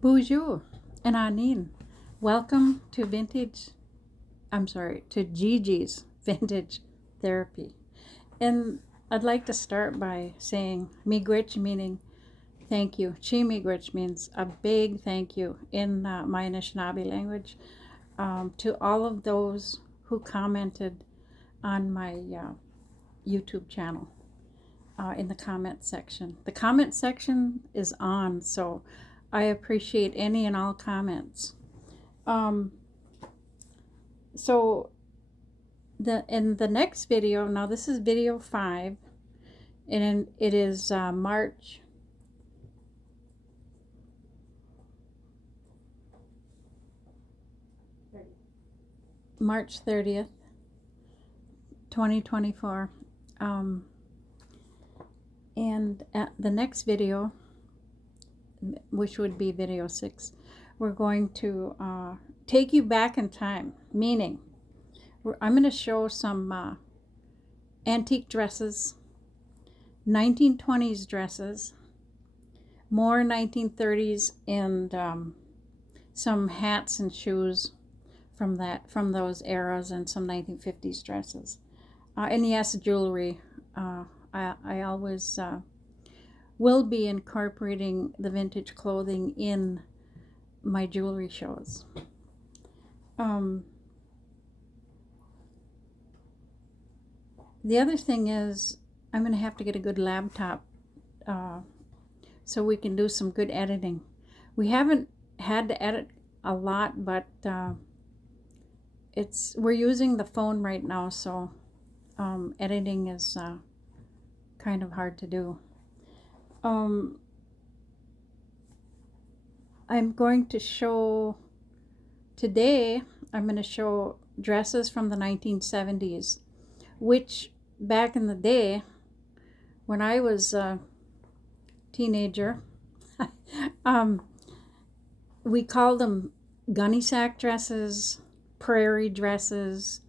Bonjour and Anin. Welcome to to Gigi's Vintage Therapy. And I'd like to start by saying miigwech, meaning thank you. Chi miigwech means a big thank you in my Anishinaabe language to all of those who commented on my YouTube channel in the comment section. The comment section is on, so I appreciate any and all comments. So in the next video, now this is video 5, and it is March 30th, 2024. And at the next video, which would be video 6, we're going to take you back in time, meaning I'm going to show some antique dresses, 1920s dresses, more 1930s, and some hats and shoes from those eras, and some 1950s dresses. And yes, jewelry. I always will be incorporating the vintage clothing in my jewelry shows. The other thing is I'm going to have to get a good laptop so we can do some good editing. We haven't had to edit a lot, but we're using the phone right now, so editing is kind of hard to do. I'm going to show today, I'm going to show dresses from the 1970s, which back in the day when I was a teenager, we called them gunny sack dresses, prairie dresses,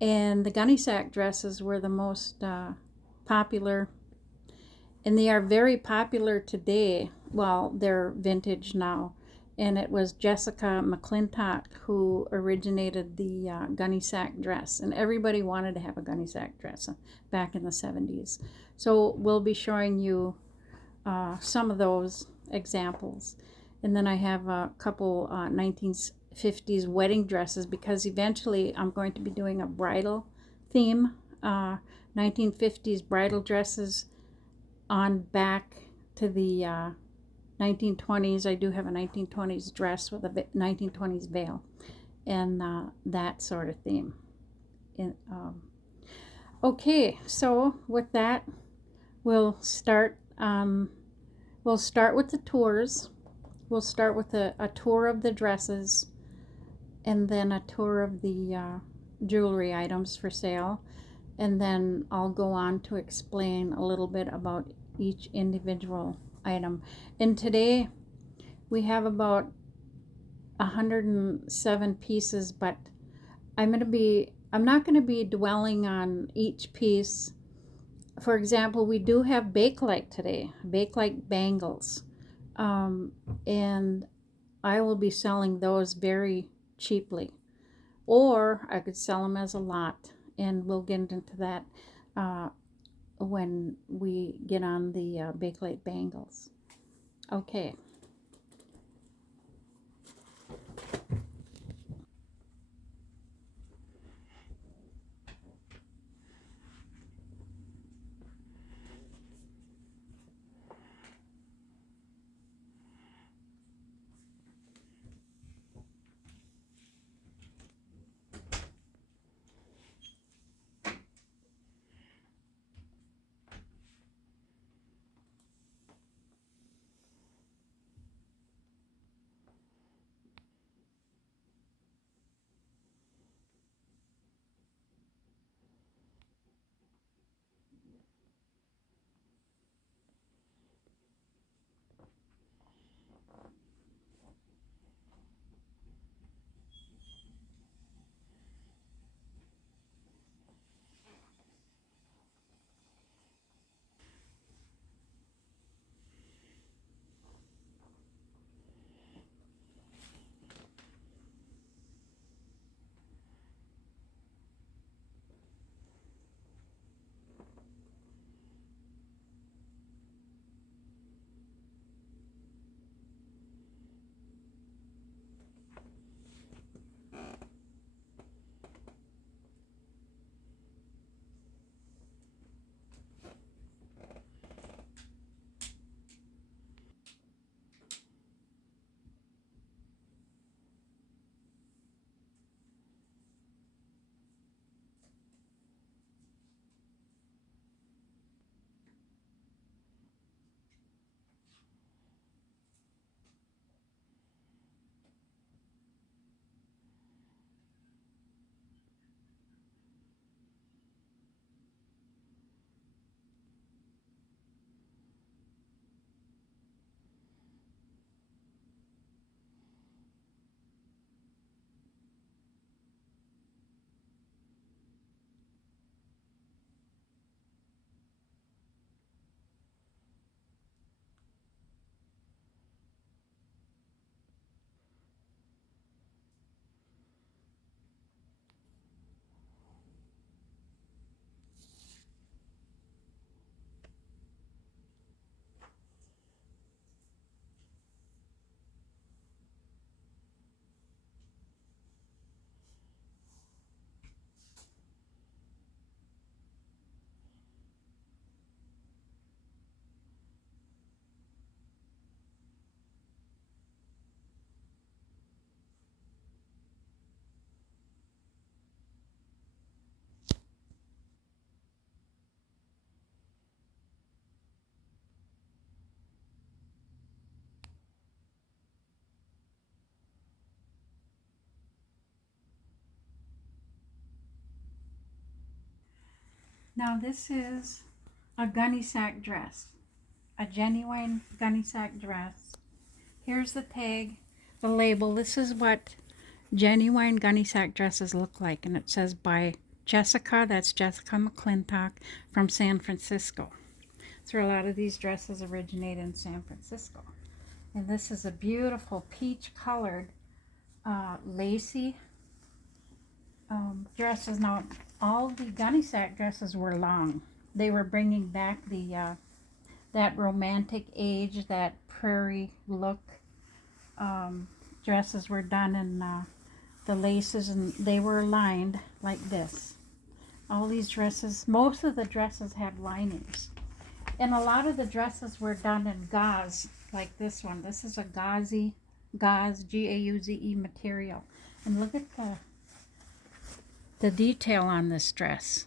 and the gunny sack dresses were the most popular, and they are very popular today. Well, they're vintage now, and it was Jessica McClintock who originated the gunny sack dress, and everybody wanted to have a gunny sack dress back in the 70s. So we'll be showing you some of those examples, and then I have a couple 1950s wedding dresses, because eventually I'm going to be doing a bridal theme, 1950s bridal dresses on back to the 1920s. I do have a 1920s dress with a 1920s veil, and that sort of theme. Okay, so with that, we'll start with the tours. We'll start with a tour of the dresses, and then a tour of the jewelry items for sale, and then I'll go on to explain a little bit about each individual item. And today we have about 107 pieces, but I'm not going to be dwelling on each piece. For example, we do have bakelite today, bakelite bangles, and I will be selling those very cheaply, or I could sell them as a lot, and we'll get into that when we get on the bakelite bangles. Okay. Now this is a gunny sack dress, a genuine gunny sack dress. Here's the tag, the label. This is what genuine gunny sack dresses look like, and it says by Jessica, that's Jessica McClintock from San Francisco. So a lot of these dresses originate in San Francisco. And this is a beautiful peach colored lacy dresses. Now all the gunny sack dresses were long. They were bringing back the that romantic age, that prairie look. Dresses were done in the laces, and they were lined like this. All these dresses, most of the dresses had linings, and a lot of the dresses were done in gauze, like this one. This is a gauze, G-A-U-Z-E material, and look at the detail on this dress.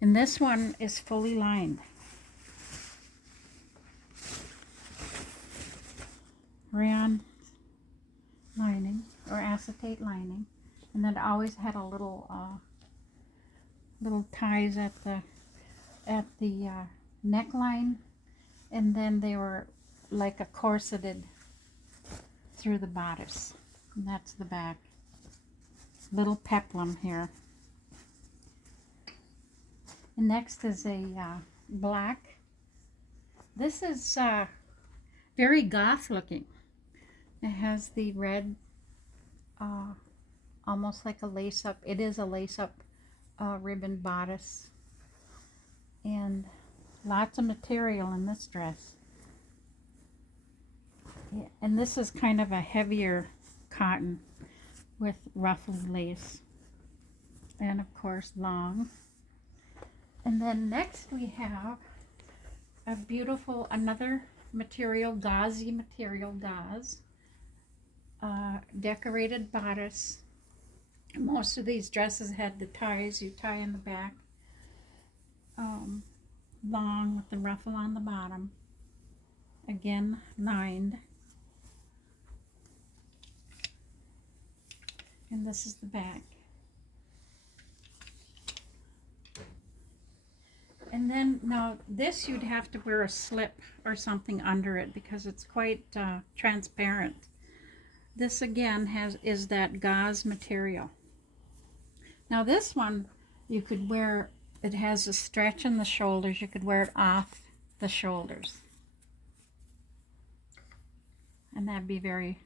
And this one is fully lined. Rayon lining or acetate lining, and then it always had a little ties at the neckline, and then they were like a corseted through the bodice, and that's the back. Little peplum here. And next is a black. This is very goth looking. It has the red, almost like a lace-up. It is a lace-up ribbon bodice. And lots of material in this dress. Yeah, and this is kind of a heavier cotton with ruffled lace. And of course long. And then next we have a beautiful, another material, gauzy material, gauze. Decorated bodice. Most of these dresses had the ties, you tie in the back, long with the ruffle on the bottom, again lined, and this is the back. And then now this you'd have to wear a slip or something under it because it's quite transparent. This again is that gauze material. Now this one you could wear, it has a stretch in the shoulders. You could wear it off the shoulders. And that'd be very,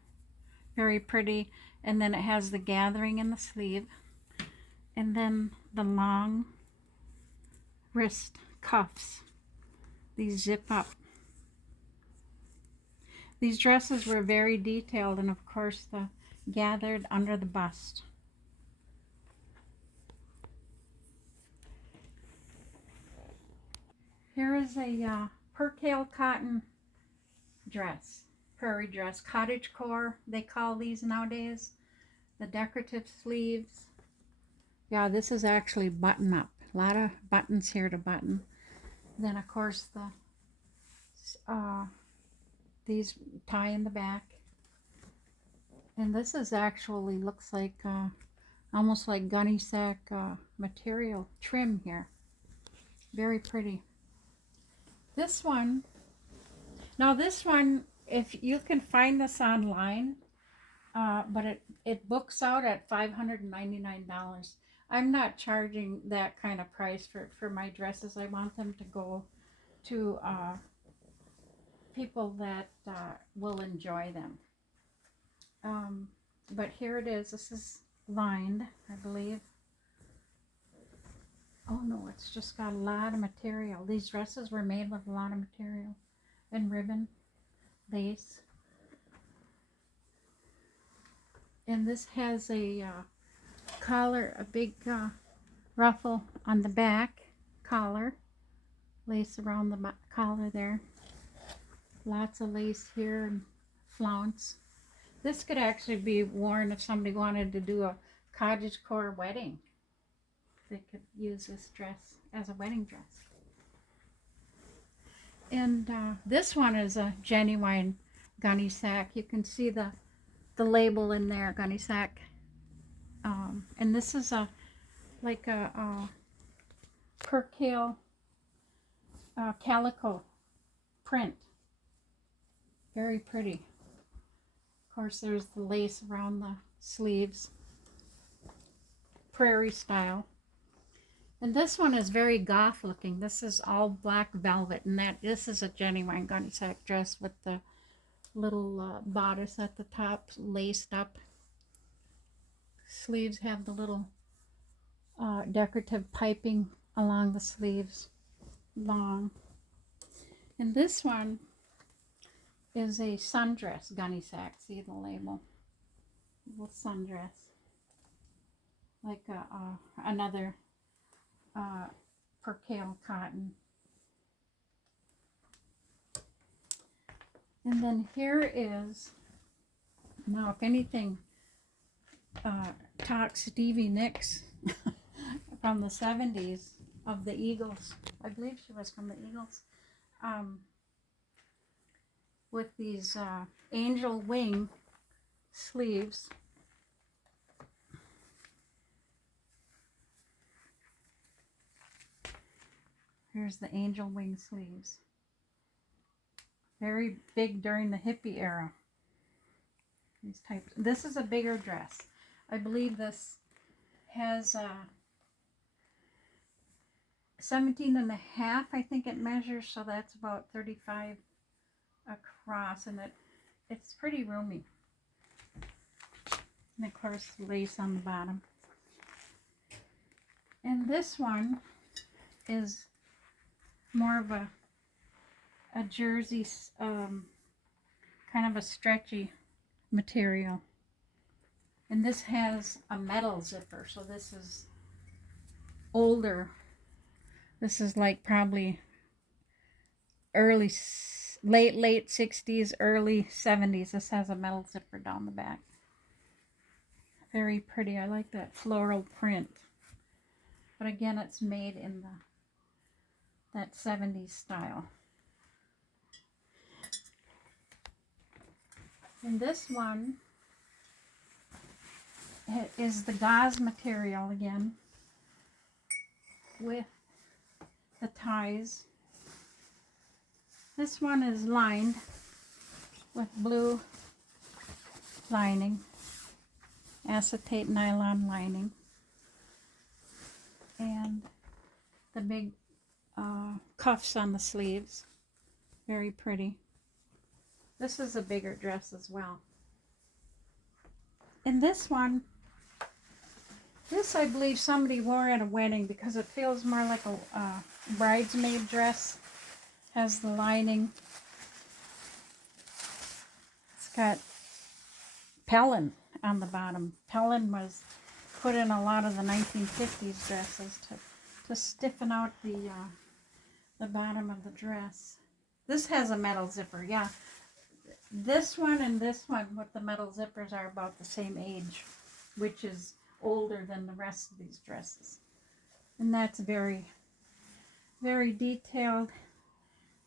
very pretty. And then it has the gathering in the sleeve. And then the long wrist cuffs. These zip up. These dresses were very detailed, and of course the gathered under the bust. Here is a percale cotton dress, prairie dress, cottage core they call these nowadays. The decorative sleeves. Yeah, this is actually button up. A lot of buttons here to button. Then of course these tie in the back, and this is actually looks like almost like gunny sack material trim here. Very pretty. This one, now this one, if you can find this online, but it books out at $599. I'm not charging that kind of price for my dresses. I want them to go to people that will enjoy them. But here it is. This is lined, I believe. Oh no, it's just got a lot of material. These dresses were made with a lot of material and ribbon, lace. And this has a collar, a big ruffle on the back collar, lace around the collar there. Lots of lace here and flounce. This could actually be worn if somebody wanted to do a cottagecore wedding. They could use this dress as a wedding dress. And this one is a genuine gunny sack. You can see the label in there, gunny sack. And this is like a percale calico print. Very pretty. Of course, there's the lace around the sleeves. Prairie style. And this one is very goth looking. This is all black velvet, and this is a genuine gunny sack dress with the little bodice at the top, laced up. Sleeves have the little decorative piping along the sleeves, long. And this one is a sundress gunny sack. See the label? A little sundress, like another percale cotton. And then here is, now if anything talks Stevie Nicks from the 70s of the Eagles, I believe she was from the Eagles, with these angel wing sleeves. Here's the angel wing sleeves. Very big during the hippie era. These types. This is a bigger dress. I believe this has 17 and a half, I think it measures, so that's about 35 across, and it's pretty roomy. And of course, lace on the bottom. And this one is more of a jersey, kind of a stretchy material. And this has a metal zipper, so this is older. This is like probably late 60s, early 70s. This has a metal zipper down the back. Very pretty. I like that floral print. But again, it's made in that 70s style. And this one is the gauze material again, with the ties. This one is lined with blue lining, acetate nylon lining, and the big cuffs on the sleeves. Very pretty. This is a bigger dress as well. And this one, this I believe somebody wore at a wedding because it feels more like a bridesmaid dress. Has the lining. It's got Pellin on the bottom. Pellin was put in a lot of the 1950s dresses to stiffen out the bottom of the dress. This has a metal zipper, yeah. This one and this one with the metal zippers are about the same age, which is older than the rest of these dresses. And that's very, very detailed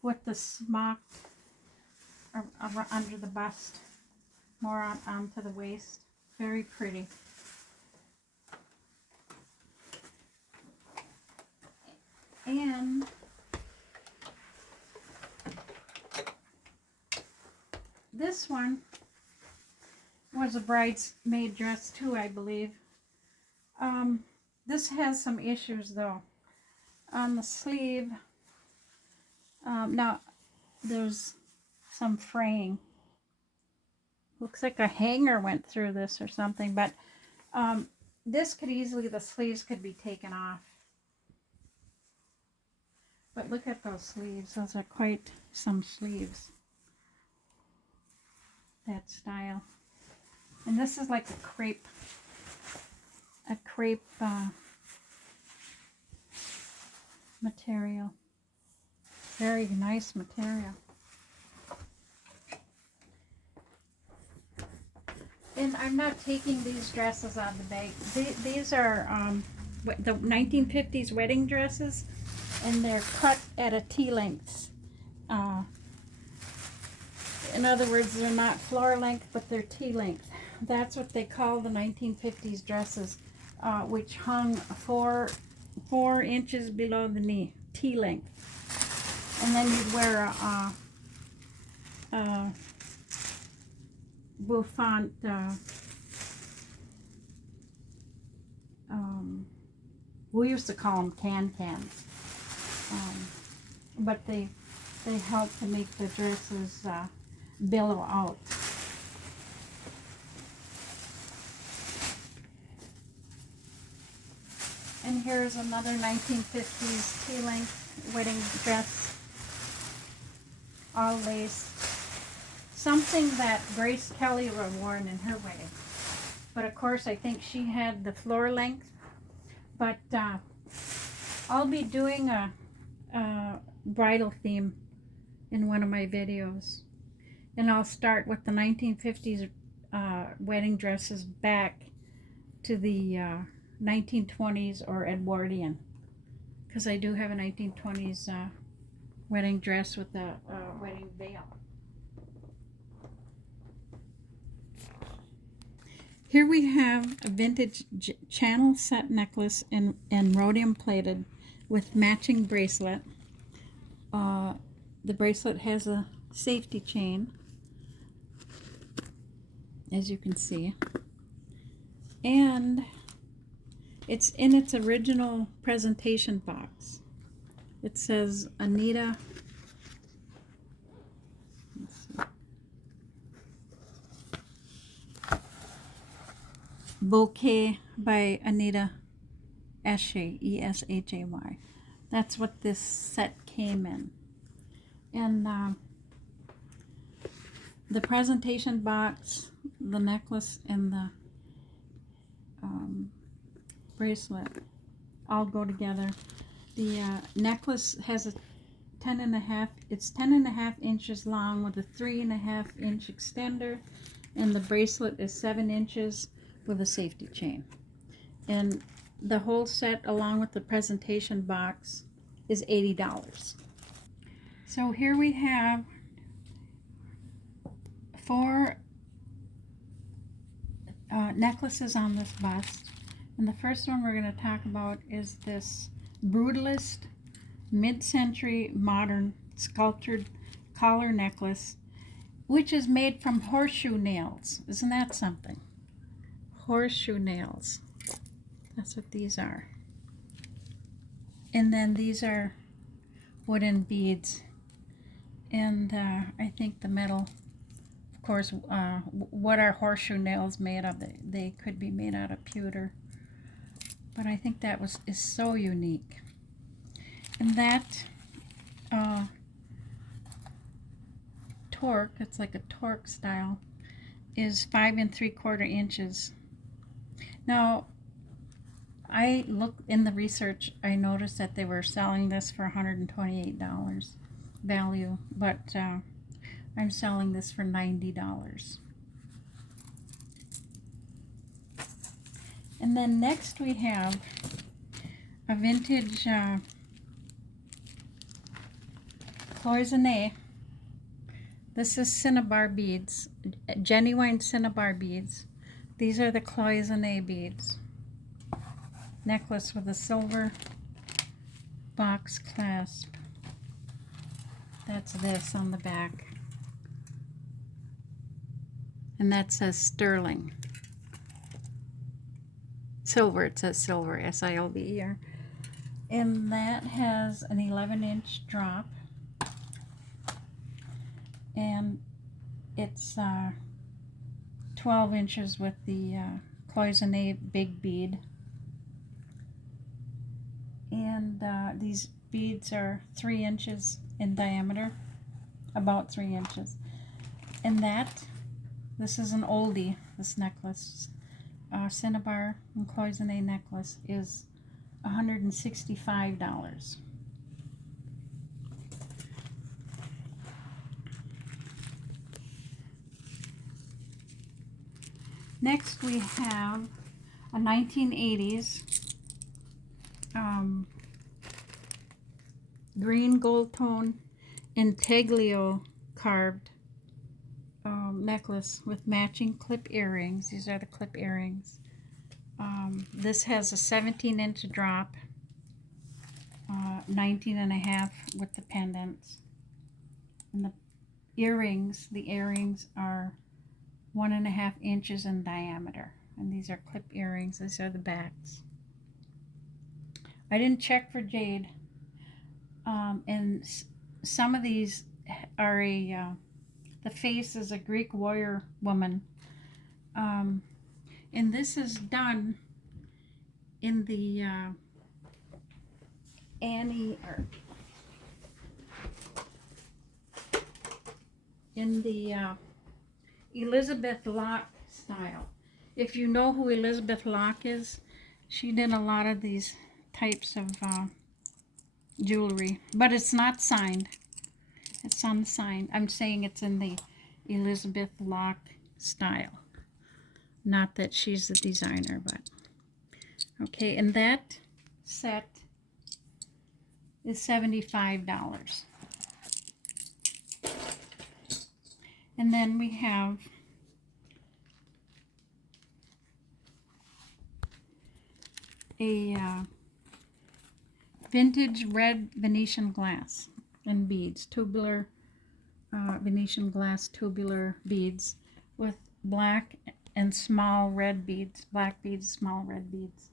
with the smock under the bust, more onto the waist. Very pretty. And this one was a bridesmaid dress too, I believe. This has some issues though. On the sleeve, now there's some fraying. Looks like a hanger went through this or something, but this could easily, the sleeves could be taken off. But look at those sleeves. Those are quite some sleeves. That style. And this is like a crepe material. Very nice material. And I'm not taking these dresses out of the bag. These are the 1950s wedding dresses, and they're cut at a T-length. In other words, they're not floor length, but they're T-length. That's what they call the 1950s dresses, which hung four inches below the knee, T-length. And then you'd wear a bouffant, we used to call them can-cans, but they help to make the dresses billow out. And here's another 1950s tea-length wedding dress, all lace. Something that Grace Kelly would have worn in her wedding. But of course, I think she had the floor length. But I'll be doing a bridal theme in one of my videos. And I'll start with the 1950s wedding dresses back to the 1920s or Edwardian. Because I do have a 1920s wedding dress with a wedding veil. Here we have a vintage channel set necklace in rhodium plated with matching bracelet. The bracelet has a safety chain, as you can see, and it's in its original presentation box. It says Anita. Bouquet by Anita Eshay, E-S-H-A-Y. That's what this set came in. And the presentation box, the necklace, and the bracelet all go together. The necklace has a 10.5 inches long with a 3.5 inch extender, and the bracelet is 7 inches with a safety chain. And the whole set, along with the presentation box, is $80. So here we have 4 necklaces on this bust. And the first one we're going to talk about is this brutalist mid-century modern sculptured collar necklace, which is made from horseshoe nails. Isn't that something? Horseshoe nails. That's what these are. And then these are wooden beads. And I think the metal, of course, what are horseshoe nails made of? They could be made out of pewter. But I think that is so unique. And that torque, it's like a torque style, is 5 3/4 inches. Now, I looked in the research, I noticed that they were selling this for $128 value, but I'm selling this for $90. And then next we have a vintage cloisonne. This is cinnabar beads, genuine cinnabar beads. These are the cloisonne beads. Necklace with a silver box clasp. That's this on the back. And that says sterling. Silver, it says silver, S-I-L-V-E-R. And that has an 11-inch drop. And it's 12 inches with the cloisonne big bead. And these beads are 3 inches in diameter, about 3 inches. And this is an oldie, this necklace. Cinnabar and cloisonne necklace is $165. Next we have a 1980s green gold tone intaglio carved necklace with matching clip earrings. These are the clip earrings. This has a 17-inch drop. 19 and a half with the pendants. And the earrings are 1.5 inches in diameter. And these are clip earrings. These are the backs. I didn't check for jade. And some of these are the face is a Greek warrior woman. And this is done in the Elizabeth Locke style. If you know who Elizabeth Locke is, she did a lot of these types of jewelry, but it's not signed. It's unsigned. I'm saying it's in the Elizabeth Locke style. Not that she's the designer, but okay. And that set is $75. And then we have a vintage red Venetian glass and beads, tubular Venetian glass tubular beads with black and small red beads, black beads, small red beads,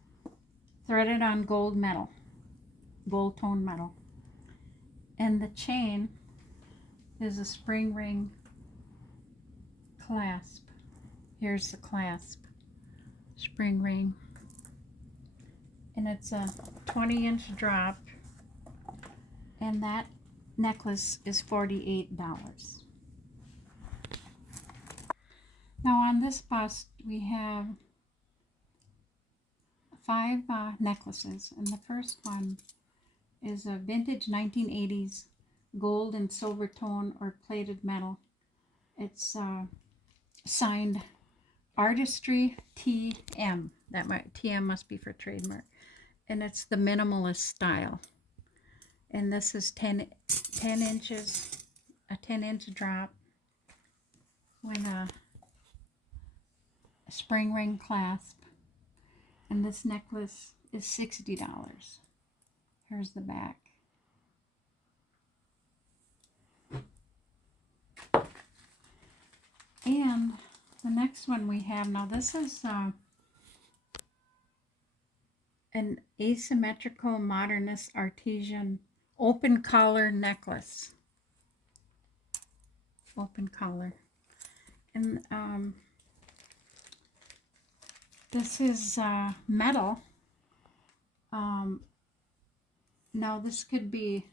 threaded on gold metal, gold tone metal. And the chain is a spring ring clasp. Here's the clasp, spring ring. And it's a 20-inch drop, and that necklace is $48. Now on this bust we have 5 necklaces, and the first one is a vintage 1980s gold and silver tone or plated metal. It's signed Artistry TM. TM must be for trademark. And it's the minimalist style. And this is 10 inches, a 10-inch drop with a spring ring clasp. And this necklace is $60. Here's the back. And the next one we have, now this is an asymmetrical modernist artisan open collar necklace. Open collar. And this is metal. Now this could be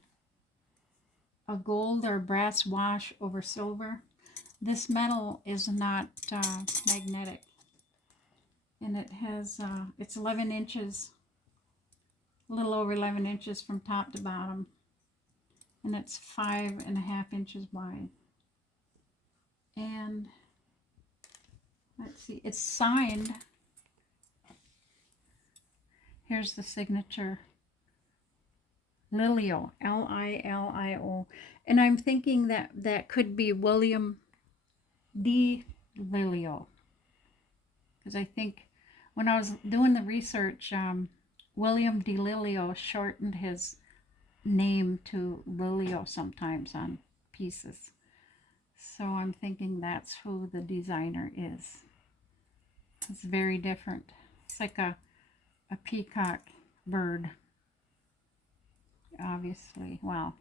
a gold or brass wash over silver. This metal is not magnetic. And it has, it's 11 inches, a little over 11 inches from top to bottom. And it's 5.5 inches wide. And let's see, it's signed. Here's the signature. Lilio, Lilio. And I'm thinking that that could be William D. Lilio. Because I think when I was doing the research, William D. Lilio shortened his name to Lilio sometimes on pieces. So I'm thinking that's who the designer is. It's very different. It's like a peacock bird. Obviously, well,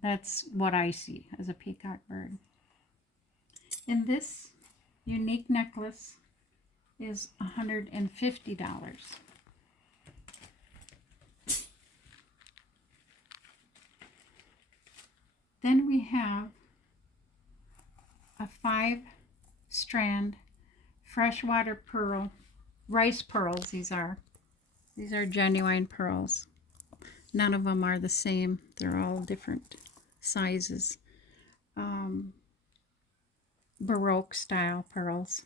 that's what I see as a peacock bird. And this unique necklace is $150. Then we have a 5-strand freshwater pearl, rice pearls. These are genuine pearls. None of them are the same. They're all different sizes. Baroque style pearls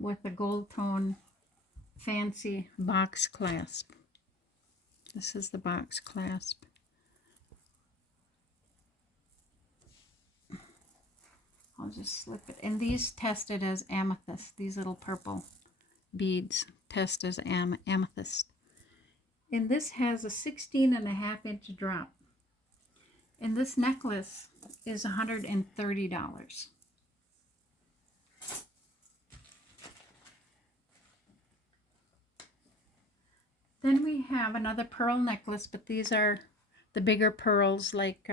with a gold tone fancy box clasp. This is the box clasp. I'll just slip it. And these tested as amethyst. These little purple beads test as amethyst. And this has a 16.5 inch drop. And this necklace is $130. Then we have another pearl necklace, but these are the bigger pearls, like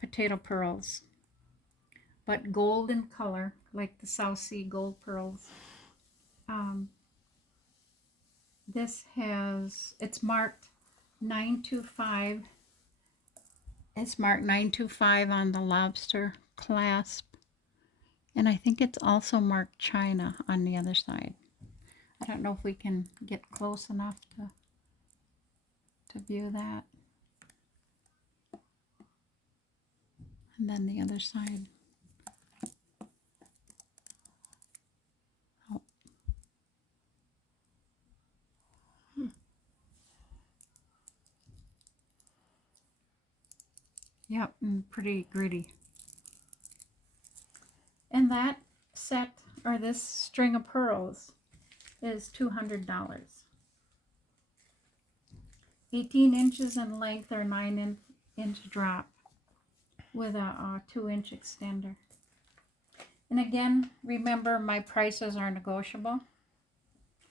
potato pearls, but gold in color, like the South Sea gold pearls. It's marked 925. It's marked 925 on the lobster clasp. And I think it's also marked China on the other side. I don't know if we can get close enough to view that. And then the other side. Oh. Yep, and pretty gritty. And that set, or this string of pearls, is $200. 18 inches in length or 9-inch drop with a 2-inch extender. And again, remember, my prices are negotiable.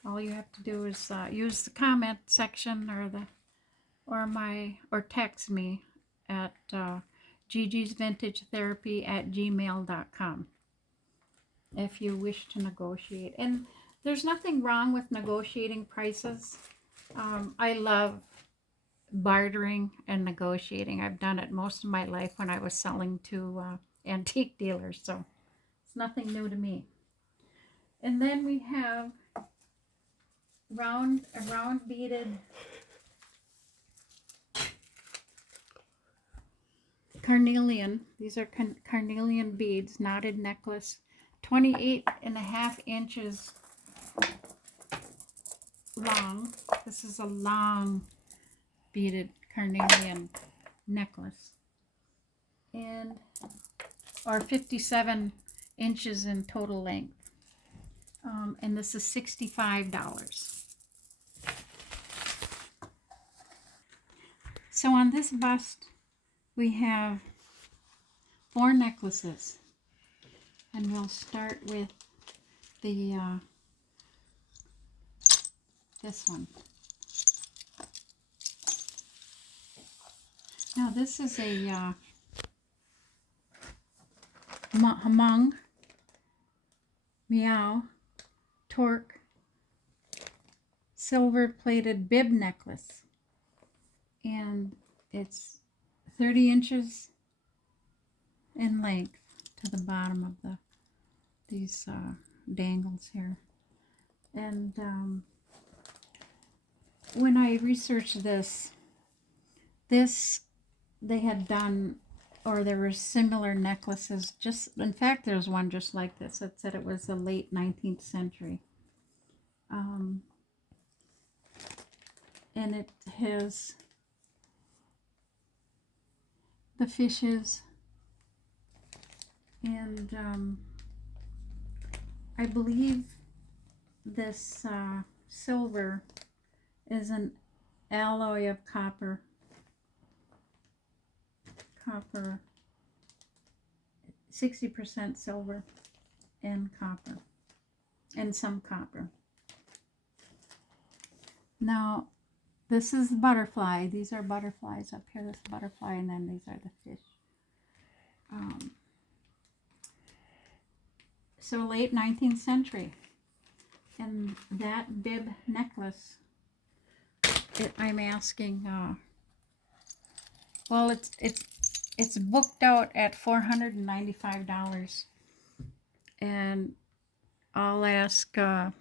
All you have to do is use the comment section or text me at gigisvintagetherapy@gmail.com if you wish to negotiate. And there's nothing wrong with negotiating prices. I love bartering and negotiating. I've done it most of my life when I was selling to antique dealers, so it's nothing new to me. And then we have a round beaded carnelian. These are carnelian beads, knotted necklace, 28.5 inches long. This is a long beaded carnelian necklace, and or 57 inches in total length. And this is $65. So on this bust, we have 4 necklaces, and we'll start with the this one. Now this is a Hmong Meow Torque silver plated bib necklace, and it's 30 inches in length to the bottom of these dangles here. And when I researched this they had done, or there were similar necklaces, in fact there's one just like this. It said it was the late 19th century. And it has the fishes, and I believe this silver is an alloy of copper, 60% silver and copper, and some copper. Now this is the butterfly. These are butterflies up here. This butterfly, and then these are the fish. So late 19th century. And that bib necklace, I'm asking, well, it's booked out at $495, and I'll ask $200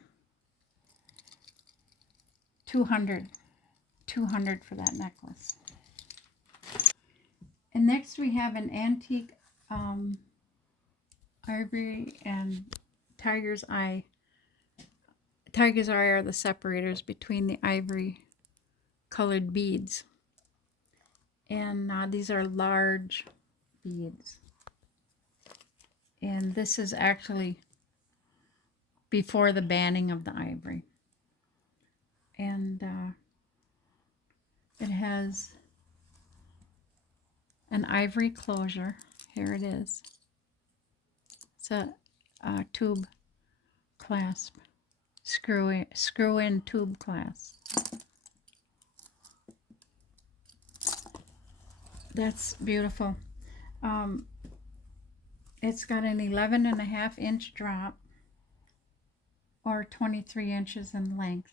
for that necklace. And next we have an antique ivory and tiger's eye. Tiger's eye are the separators between the ivory colored beads. And these are large beads. And this is actually before the banning of the ivory. And It has an ivory closure. Here it is. It's a tube clasp, screw-in tube clasp. That's beautiful. It's got an 11.5-inch drop, or 23 inches in length.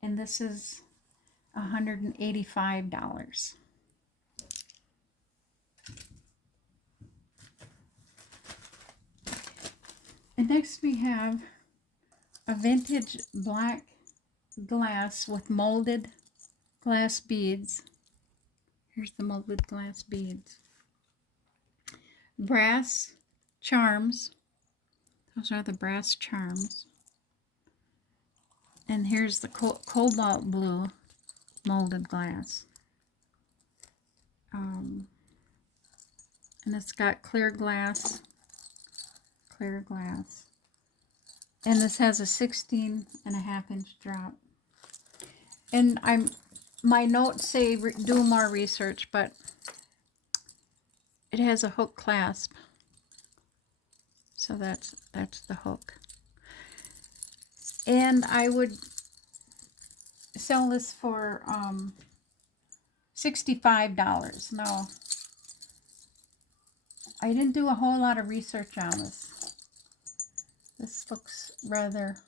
And this is $185. And next we have a vintage black glass with molded glass beads. Here's the molded glass beads. Brass charms. Those are the brass charms. And here's the cobalt blue molded glass. And it's got clear glass. And this has a 16.5-inch drop. And my notes say do more research, but it has a hook clasp. So that's the hook. And I would sell this for $65. Now, I didn't do a whole lot of research on this. This looks rather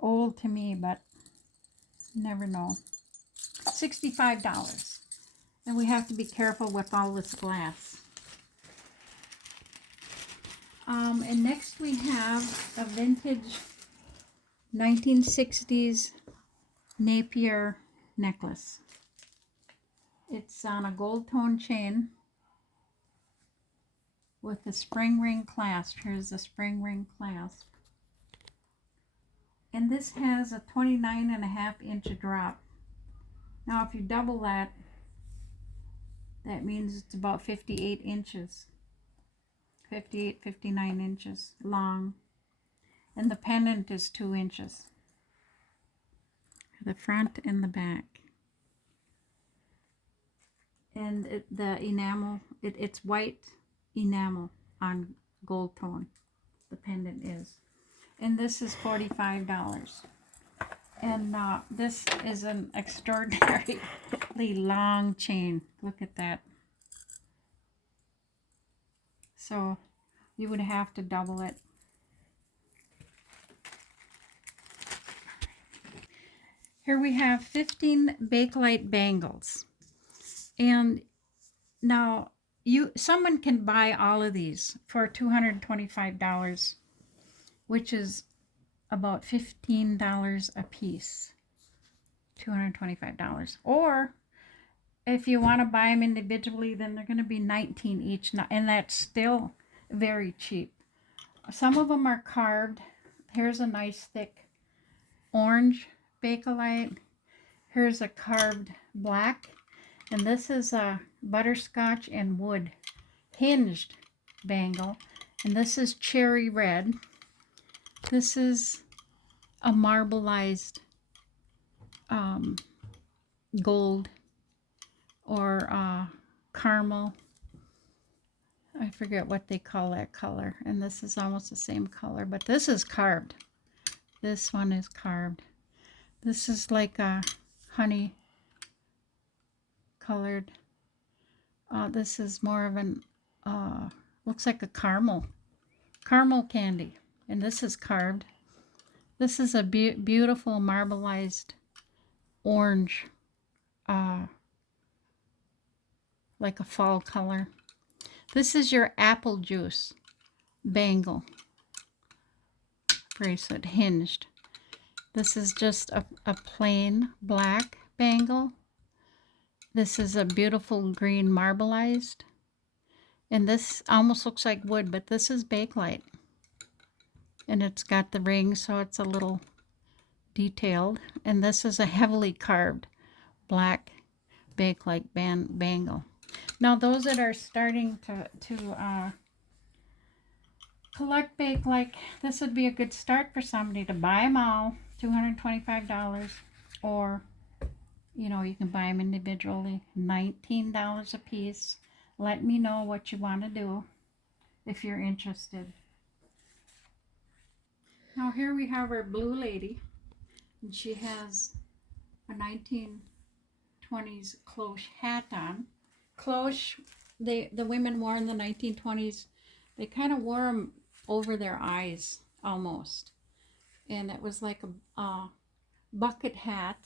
old to me, but never know. $65. And we have to be careful with all this glass. And next we have a vintage 1960s Napier necklace. It's on a gold tone chain with a spring ring clasp. Here's the spring ring clasp. And this has a 29.5-inch drop. Now if you double that, that means it's about 58 inches. 58, 59 inches long. And the pendant is 2 inches. The front and the back. And the enamel, it's white enamel on gold tone. The pendant is. And this is $45. And this is an extraordinarily long chain. Look at that. So you would have to double it. Here we have 15 bakelite bangles. And now someone can buy all of these for $225, which is about $15 a piece. $225. Or if you want to buy them individually, then they're going to be $19 each, and that's still very cheap. Some of them are carved. Here's a nice thick orange bakelite. Here's a carved black, and this is a butterscotch and wood hinged bangle, and this is cherry red. This is a marbleized gold or caramel. I forget what they call that color. And this is almost the same color, but this is carved. This one is carved. This is like a honey colored. This is more of an, looks like a caramel candy. And this is carved. This is a beautiful marbleized orange, like a fall color. This is your apple juice bangle bracelet, hinged. This is just a plain black bangle. This is a beautiful green marbleized. And this almost looks like wood, but this is bakelite. And it's got the ring, so it's a little detailed. And this is a heavily carved black bakelite bangle. Now those that are starting to collect bakelite, this would be a good start for somebody to buy them all, $225, or You know, you can buy them individually, $19 a piece. Let me know what you want to do if you're interested. Now here we have our blue lady, and she has a 1920s cloche hat on. Cloche, the women wore in the 1920s, they kind of wore them over their eyes almost. And it was like a bucket hat.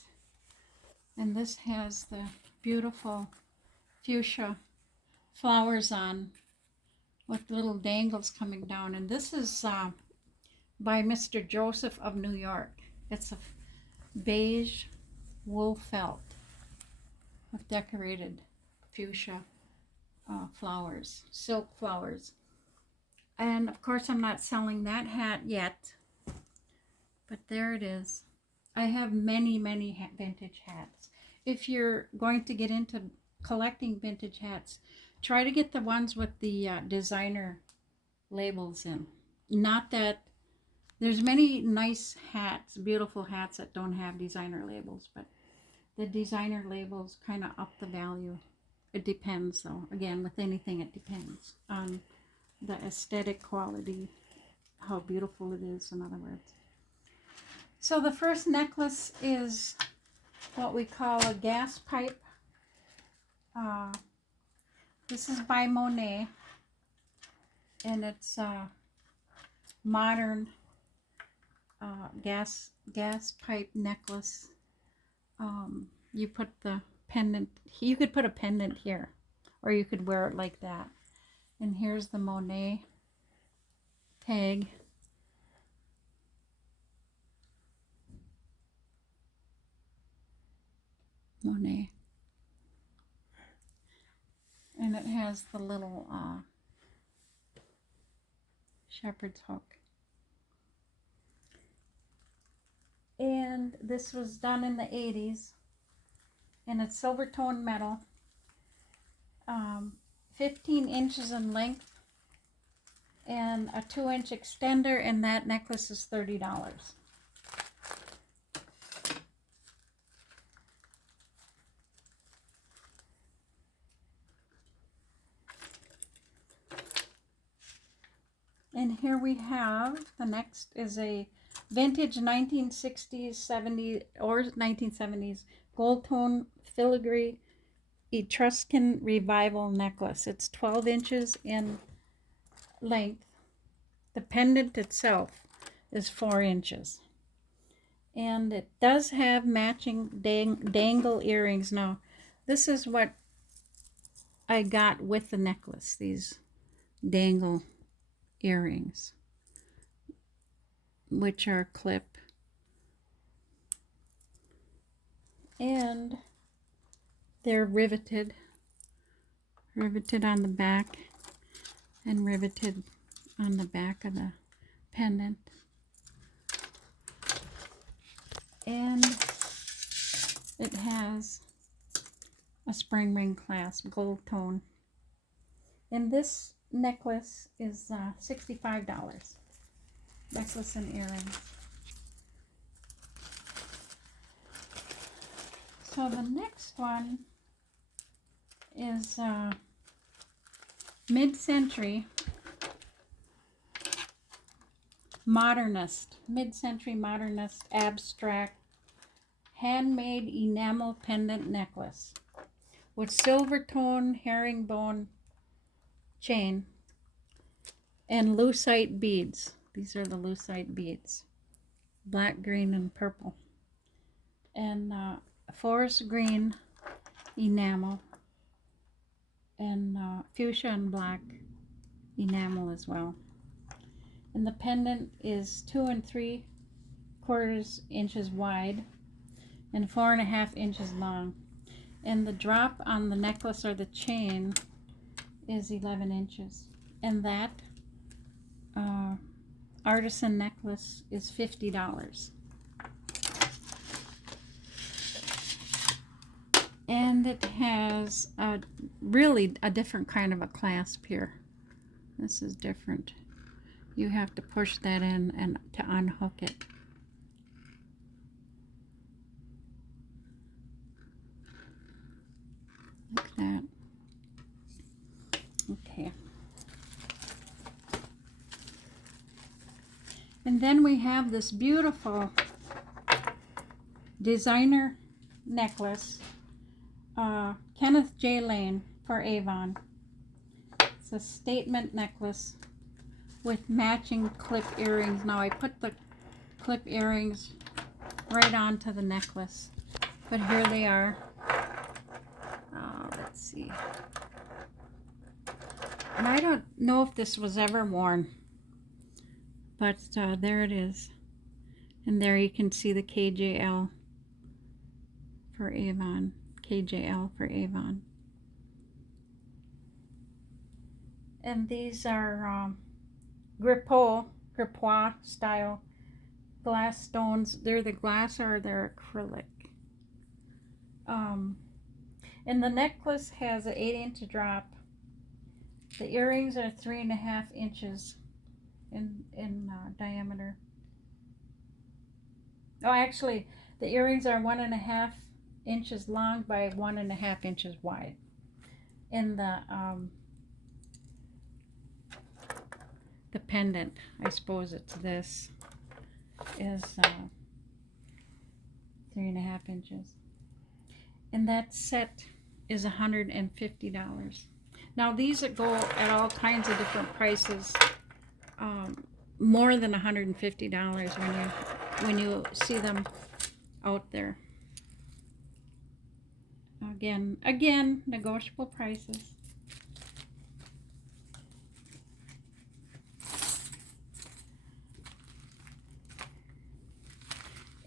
And this has the beautiful fuchsia flowers on with little dangles coming down. And this is by Mr. Joseph of New York. It's a beige wool felt with decorated fuchsia flowers, silk flowers. And of course I'm not selling that hat yet, but there it is. I have many vintage hats. If you're going to get into collecting vintage hats, try to get the ones with the designer labels in. Not that there's many nice hats, beautiful hats that don't have designer labels, but the designer labels kind of up the value. It depends, though. Again, with anything, it depends on the aesthetic quality, how beautiful it is, in other words. So the first necklace is what we call a gas pipe. This is by Monet, and it's a modern gas pipe necklace. You put the pendant, you could put a pendant here, or you could wear it like that. And here's the Monet tag. Monet. And it has the little shepherd's hook. And this was done in the 80s. And it's silver tone metal. 15 inches in length. And a 2-inch extender, and that necklace is $30. And here we have, the next is a vintage 1960s, 70s, or 1970s gold tone filigree Etruscan revival necklace. It's 12 inches in length. The pendant itself is 4 inches. And it does have matching dangle earrings. Now, this is what I got with the necklace, these dangle earrings, which are clip, and they're riveted on the back and riveted on the back of the pendant. And it has a spring ring clasp, gold tone. And this necklace is $65. Necklace and earrings. So the next one is mid-century modernist, abstract handmade enamel pendant necklace with silver tone herringbone chain and lucite beads. These are the lucite beads, black, green, and purple, and forest green enamel, and fuchsia and black enamel as well. And the pendant is 2 3/4 inches wide and 4.5 inches long. And the drop on the necklace or the chain is 11 inches. And that artisan necklace is $50. And it has really a different kind of a clasp here. This is different. You have to push that in and to unhook it. that. Okay. And then we have this beautiful designer necklace, Kenneth J. Lane for Avon. It's a statement necklace with matching clip earrings. Now I put the clip earrings right onto the necklace, but here they are. Let's see. And I don't know if this was ever worn, but there it is. And there you can see the KJL for Avon. KJL for Avon. And these are gripois style glass stones. They're the glass or they're acrylic. And the necklace has an 8-inch drop. The earrings are 3.5 inches in diameter. Oh, actually, the earrings are 1.5 inches long by 1.5 inches wide. And the pendant, I suppose it's this, is 3.5 inches. And that set is $150. Now these go at all kinds of different prices, more than $150 when you see them out there. Again, negotiable prices.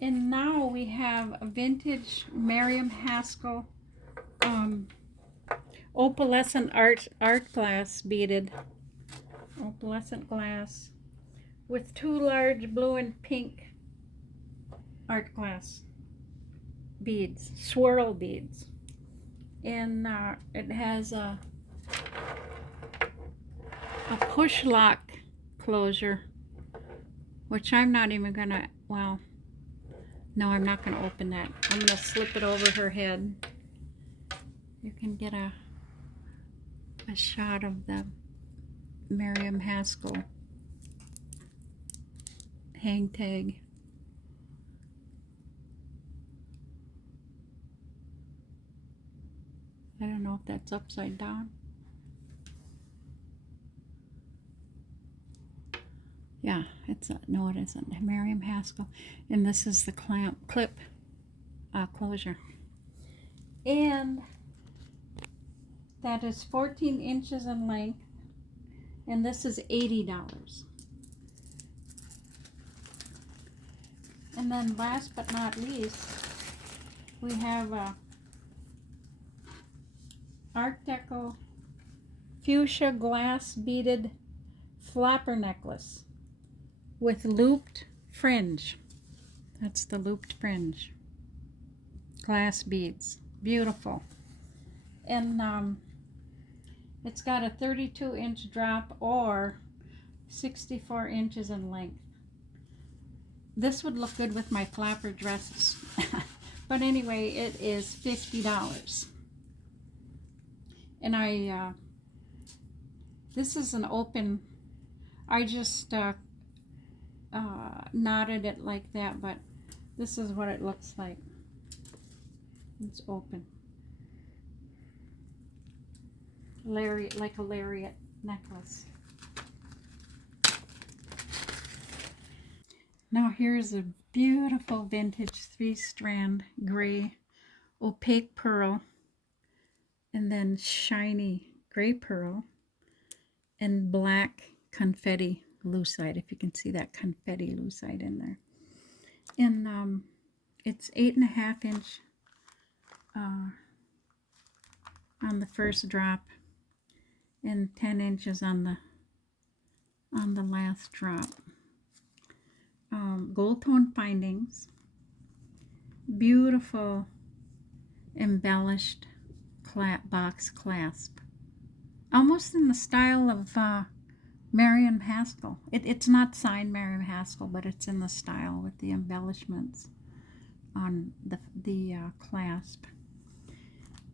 And now we have a vintage Miriam Haskell opalescent art glass beaded. Opalescent glass with 2 large blue and pink art glass beads, swirl beads. And it has a push lock closure, which I'm not even gonna, well, no, I'm not gonna open that. I'm gonna slip it over her head. You can get a shot of the Miriam Haskell hang tag. I don't know if that's upside down. Yeah, no, it isn't. Miriam Haskell. And this is the clip closure. And that is 14 inches in length. And this is $80. And then last but not least, we have a Art Deco fuchsia glass beaded flapper necklace with looped fringe. That's the looped fringe. Glass beads. Beautiful. And it's got a 32-inch drop or 64 inches in length. This would look good with my flapper dresses. But anyway, it is $50. And this is an open, I just knotted it like that, but this is what it looks like. It's open. Lariat, like a lariat necklace. Now here's a beautiful vintage 3-strand gray opaque pearl, and then shiny gray pearl and black confetti lucite, if you can see that confetti lucite in there. And it's 8.5 inch on the first drop and 10 inches on the last drop. Gold tone findings, beautiful embellished box clasp, almost in the style of Miriam Haskell. It's not signed Miriam Haskell, but it's in the style with the embellishments on the clasp.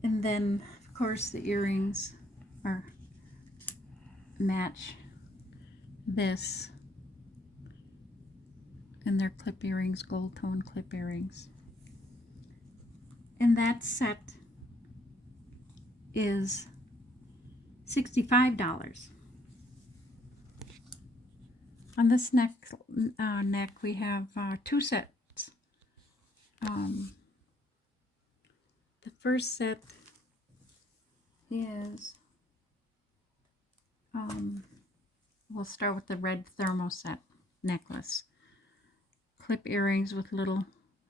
And then, of course, the earrings are match this, and they're clip earrings, gold tone clip earrings. And that set is $65. On this neck we have two sets. The first set is, we'll start with the red thermoset necklace. Clip earrings with little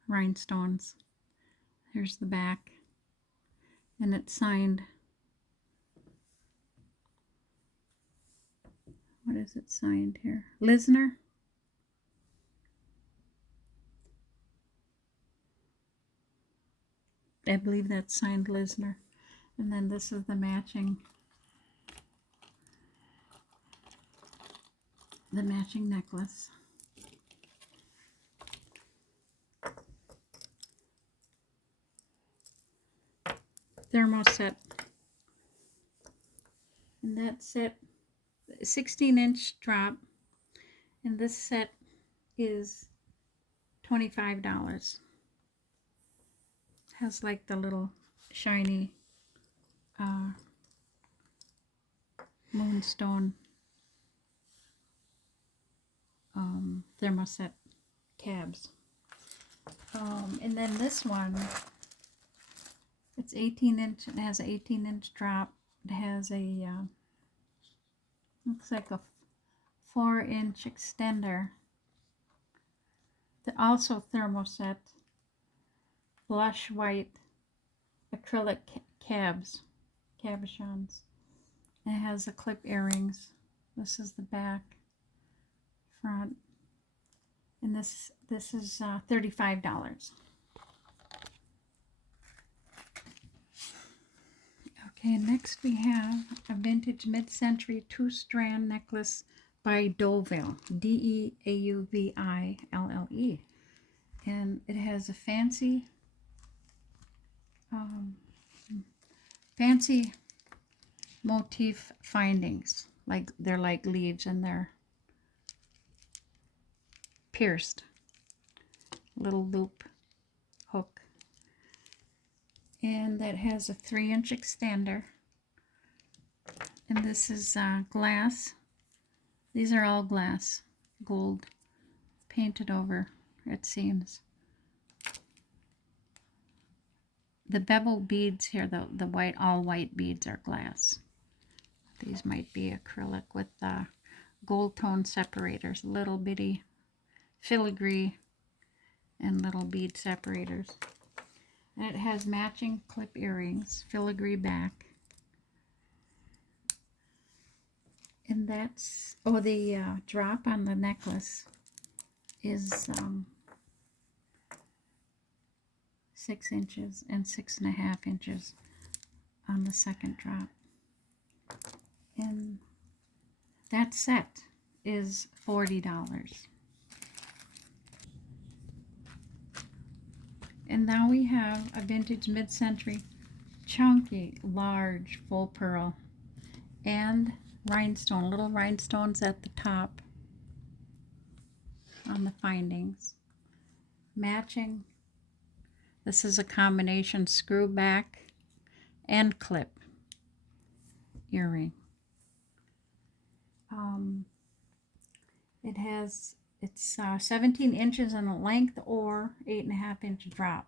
rhinestones. Here's the back. And it's signed, what is it signed here? Lisner. I believe that's signed Lisner. And then this is the matching necklace. Thermoset. And that set, 16-inch drop. And this set is $25. Has like the little shiny moonstone thermoset tabs. And then this one, it's 18-inch. It has an 18-inch drop. It has a looks like a 4-inch extender. Also thermoset, blush white acrylic cabochons. It has the clip earrings. This is the back, front, and this is $35. Okay, next we have a vintage mid-century 2-strand necklace by Deauville, Deauville, and it has a fancy motif findings, like they're like leaves and they're pierced, little loop hook, and that has a 3-inch extender. And this is glass. These are all glass, gold, painted over, it seems. The bevel beads here, the white, all white beads are glass. These might be acrylic with gold tone separators, little bitty filigree and little bead separators. And it has matching clip earrings, filigree back. And that's, the drop on the necklace is 6 inches and 6.5 inches on the second drop. And that set is $40. And now we have a vintage mid-century chunky, large, full pearl and rhinestone, little rhinestones at the top on the findings. Matching. This is a combination screw back and clip earring. It's 17 inches in length or 8.5-inch drop.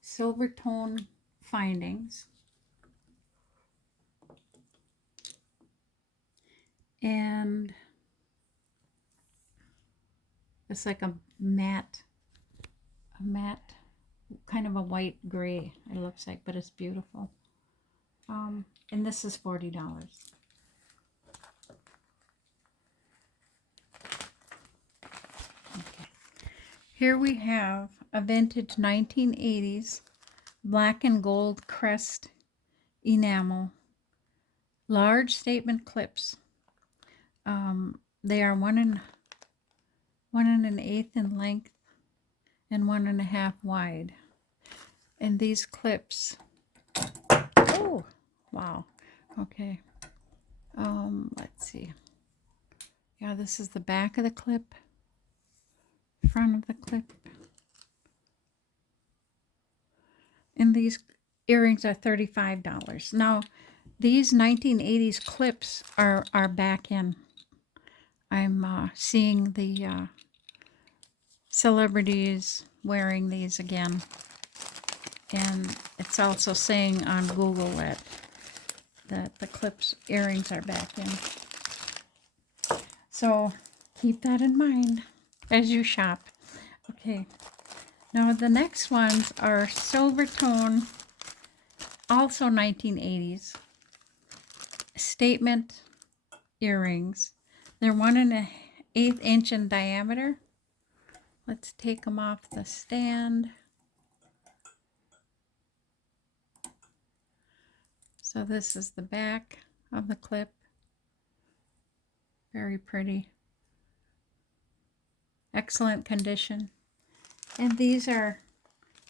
Silver tone findings. And it's like a matte, kind of a white gray, it looks like, but it's beautiful. And this is $40. Okay. Here we have a vintage 1980s black and gold crest enamel, large statement clips. They are 1 1/8 in length and 1.5 wide. And these clips Wow. Okay. Let's see. Yeah, this is the back of the clip, front of the clip. And these earrings are $35. Now, these 1980s clips are back in. I'm seeing the celebrities wearing these again. And it's also saying on Google that the clips earrings are back in. So keep that in mind as you shop. Okay. Now the next ones are silver tone, also 1980s, statement earrings. They're 1 1/8 inch in diameter. Let's take them off the stand. So this is the back of the clip. Very pretty. Excellent condition. And these are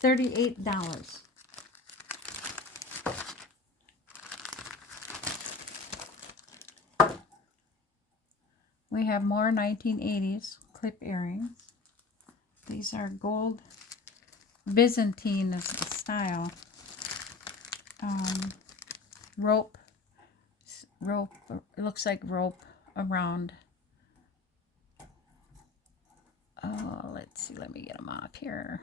$38. We have more 1980s clip earrings. These are gold. Byzantine is the style. Rope, it looks like rope around. Oh, let's see, let me get them off here.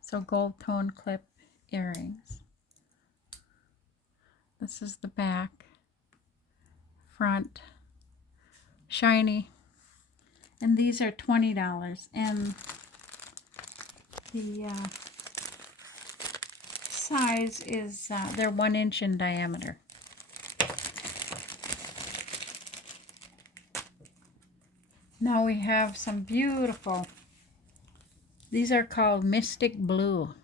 So gold tone clip earrings. This is the back, front, shiny. And these are $20. And the size is, they're 1 inch in diameter. Now we have some beautiful, these are called Mystic Blue.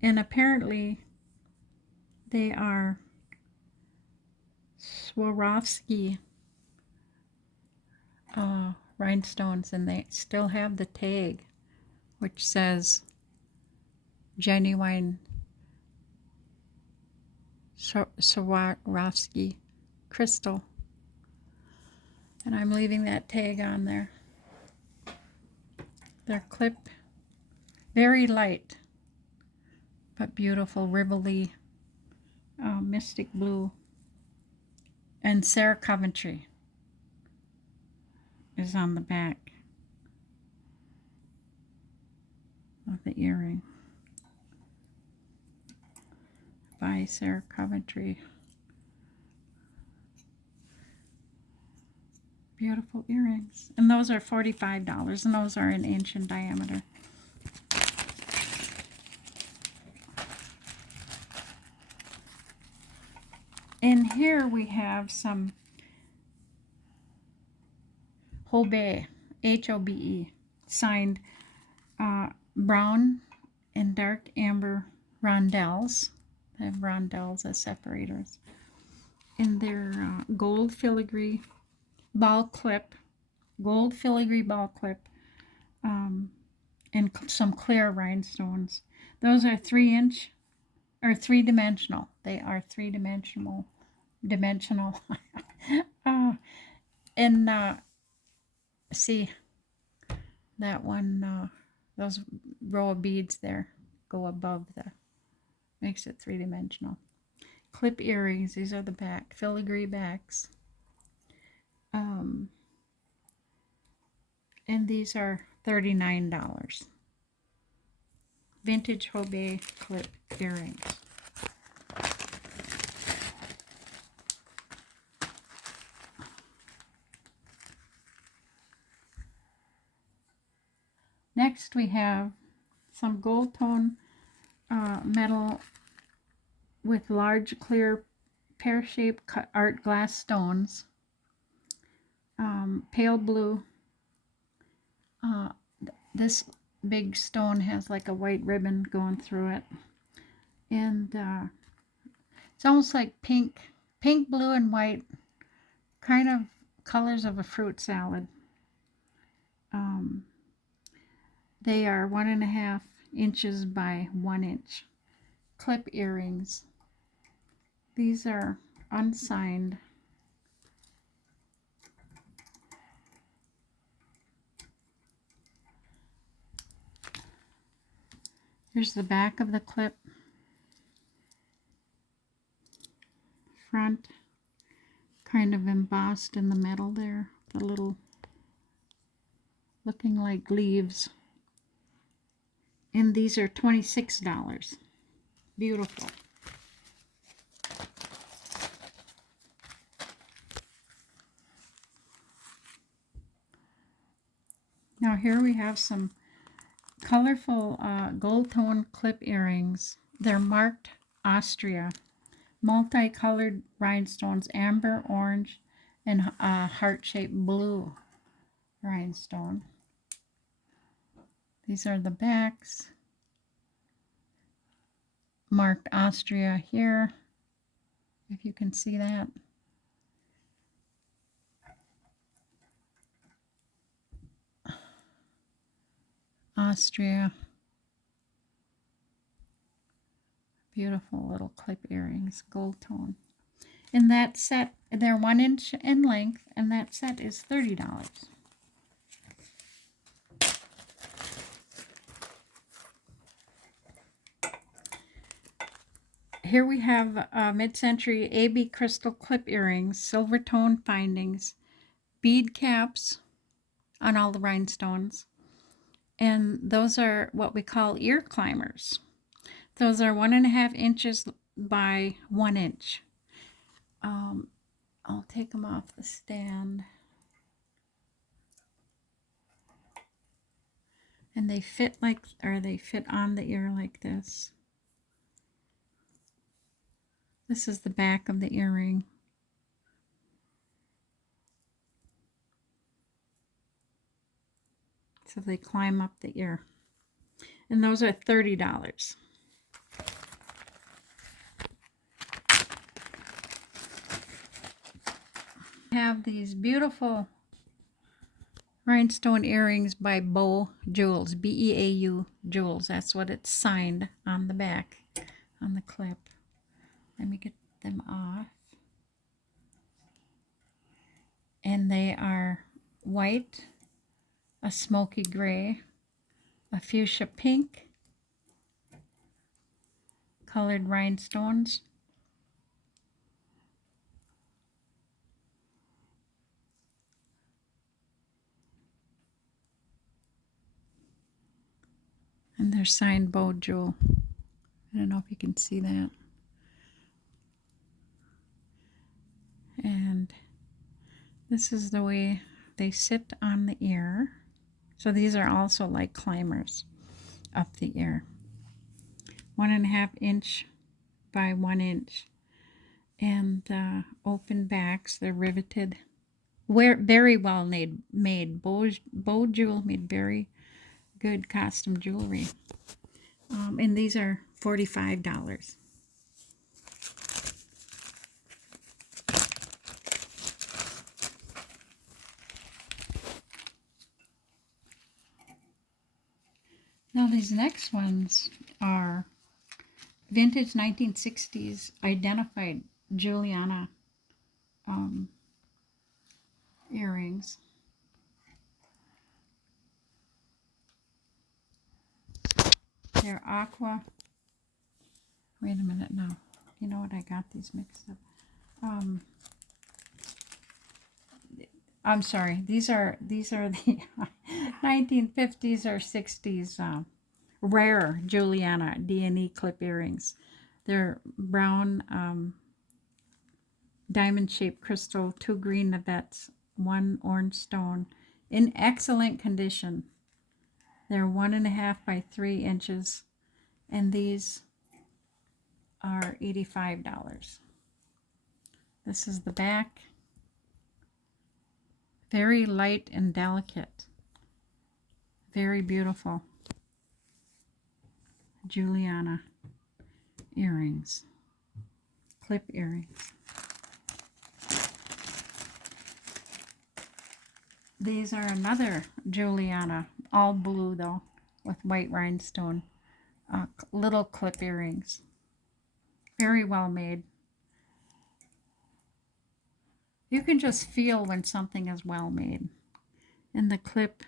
And apparently they are Swarovski rhinestones, and they still have the tag which says genuine Swarovski crystal. And I'm leaving that tag on there. They're clip, very light, but beautiful, ribbly, mystic blue. And Sarah Coventry is on the back of the earring. By Sarah Coventry. Beautiful earrings. And those are $45, and those are 1 inch in diameter. And here we have some Hobe, H-O-B-E, signed brown and dark amber rondelles. They have rondelles as separators. And they're gold filigree ball clip, gold filigree ball clip, and some clear rhinestones. Those are 3 inch or 3-dimensional. They are 3-dimensional. And see that one, those row of beads there go above the, makes it 3-dimensional. Clip earrings, these are the back, filigree backs. And these are $39. Vintage Hobe clip earrings. Next we have some gold tone metal with large clear pear-shaped art glass stones. Pale blue. This big stone has like a white ribbon going through it. And it's almost like pink, blue, and white, kind of colors of a fruit salad. They are 1 1/2 inches by 1 inch. Clip earrings. These are unsigned. Here's the back of the clip. Front, kind of embossed in the metal there. The little, looking like leaves. And these are $26. Beautiful. Now here we have some colorful gold tone clip earrings. They're marked Austria. Multicolored rhinestones, amber, orange, and heart-shaped blue rhinestone. These are the backs. Marked Austria here, if you can see that. Austria. Beautiful little clip earrings, gold tone. And that set, they're 1 inch in length, and that set is $30. Here we have mid-century AB crystal clip earrings, silver tone findings, bead caps on all the rhinestones. And those are what we call ear climbers. Those are 1.5 inches by 1 inch. I'll take them off the stand. And they fit like, or they fit on the ear like this. This is the back of the earring. So they climb up the ear. And those are $30. I have these beautiful rhinestone earrings by Beau Jewels, B-E-A-U Jewels. That's what it's signed on the back, on the clip. Let me get them off. And they are white, a smoky gray, a fuchsia pink, colored rhinestones. And they're signed Beau Jewel. I don't know if you can see that. And this is the way they sit on the ear. So these are also like climbers up the ear. 1.5 inch by 1 inch. And open backs, they're riveted. Very well made. Beau Jewel made very good costume jewelry. And these are $45. Now these next ones are vintage 1960s identified Juliana earrings. They're aqua. Wait a minute now. You know what? I got these mixed up. I'm sorry. These are the 1950s or 60s rare Juliana D&E clip earrings. They're brown diamond-shaped crystal, 2 green navets, 1 orange stone, in excellent condition. They're 1.5 by 3 inches, and these are $85. This is the back. Very light and delicate. Very beautiful. Juliana earrings. Clip earrings. These are another Juliana, all blue though, with white rhinestone. Little clip earrings. Very well made. You can just feel when something is well made. And the clip,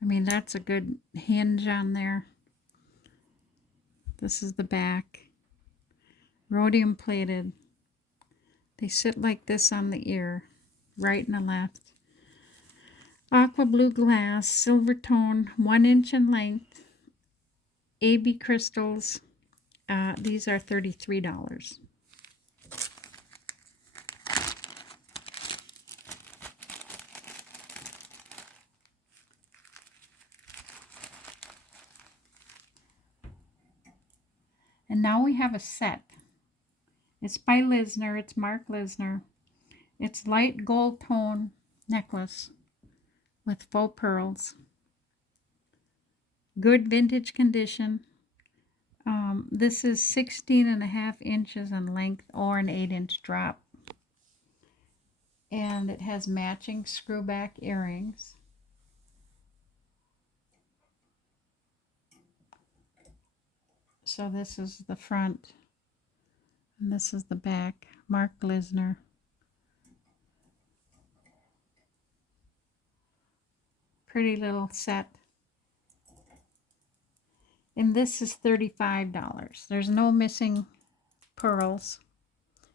I mean, that's a good hinge on there. This is the back. Rhodium plated. They sit like this on the ear, right and the left. Aqua blue glass, silver tone, 1 inch in length. AB crystals. These are $33. And now we have a set. It's by Lisner. It's Mark Lisner. It's light gold tone necklace with faux pearls. Good vintage condition. This is 16.5 inches in length or an 8-inch drop. And it has matching screwback earrings. So this is the front, and this is the back. Mark Lisner. Pretty little set. And this is $35. There's no missing pearls.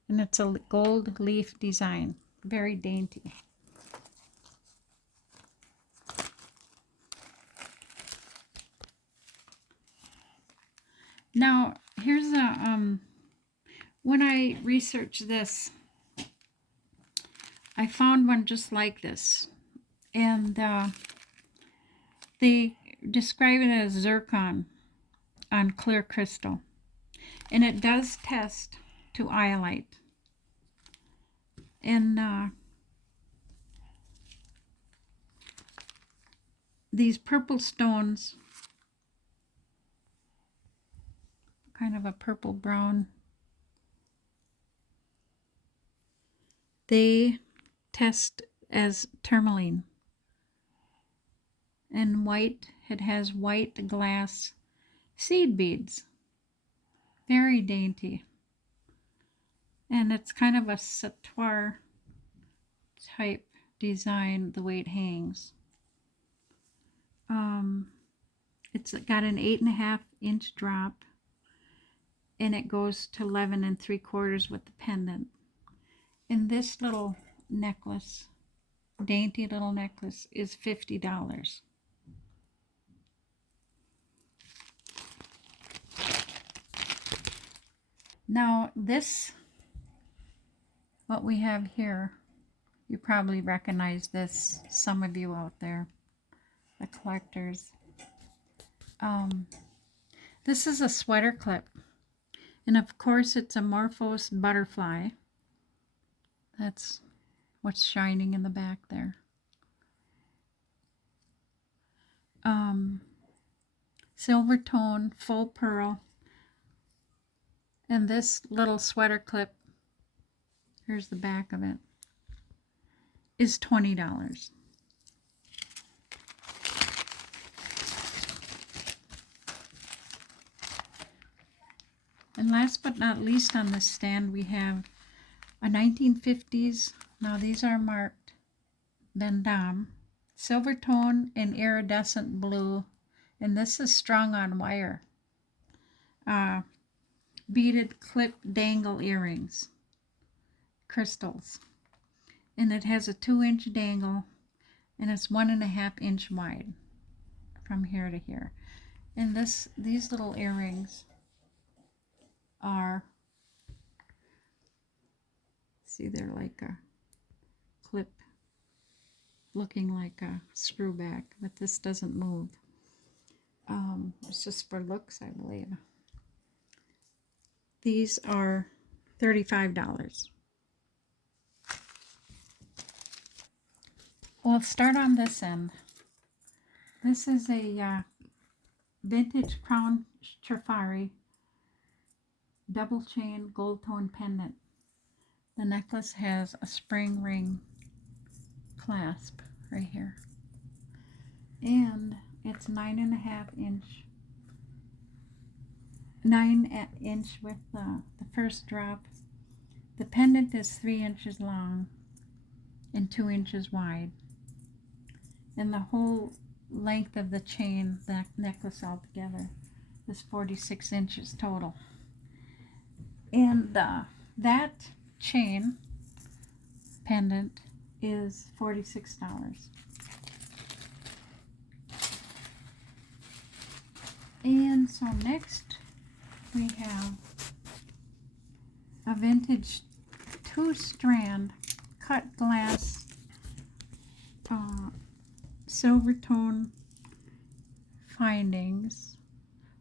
And it's a gold leaf design. Very dainty. Now, here's a, when I researched this, I found one just like this. And they describe it as zircon on clear crystal. And it does test to iolite. And these purple stones, kind of a purple brown, they test as tourmaline. And white, it has white glass seed beads. Very dainty. And it's kind of a sautoir type design, the way it hangs. It's got an 8.5 inch drop, and it goes to 11 3/4 with the pendant. And this little necklace, dainty little necklace, is $50. Now this, what we have here, you probably recognize this, some of you out there, the collectors. This is a sweater clip, and of course it's a Morphos butterfly. That's what's shining in the back there. Silver tone, full pearl. And this little sweater clip, here's the back of it, is $20. And last but not least on this stand, we have a 1950s, now these are marked Van Damme, silver tone and iridescent blue, and this is strung on wire. Beaded clip dangle earrings, crystals, and it has a 2-inch dangle, and it's 1.5 inch wide from here to here. And these little earrings are, see, they're like a clip looking like a screw back, but this doesn't move. It's just for looks, I believe. These are $35. We'll start on this end. This is a vintage crown trifari double chain gold tone pendant. The necklace has a spring ring clasp right here, and it's 9.5 inch with the first drop. The pendant is 3 inches long, and 2 inches wide. And the whole length of the chain, that necklace altogether, is 46 inches total. And that chain pendant is $46. And so next we have a vintage 2-strand cut glass silver tone findings,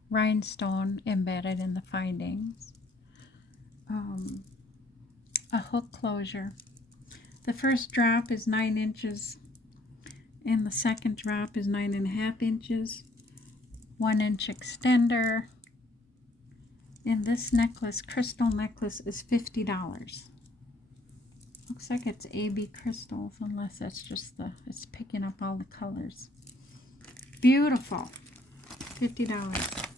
rhinestone embedded in the findings, a hook closure. The first drop is 9 inches and the second drop is 9.5 inches, 1 inch extender. And this necklace, crystal necklace, is $50. Looks like it's AB crystals, unless that's just it's picking up all the colors. Beautiful. $50.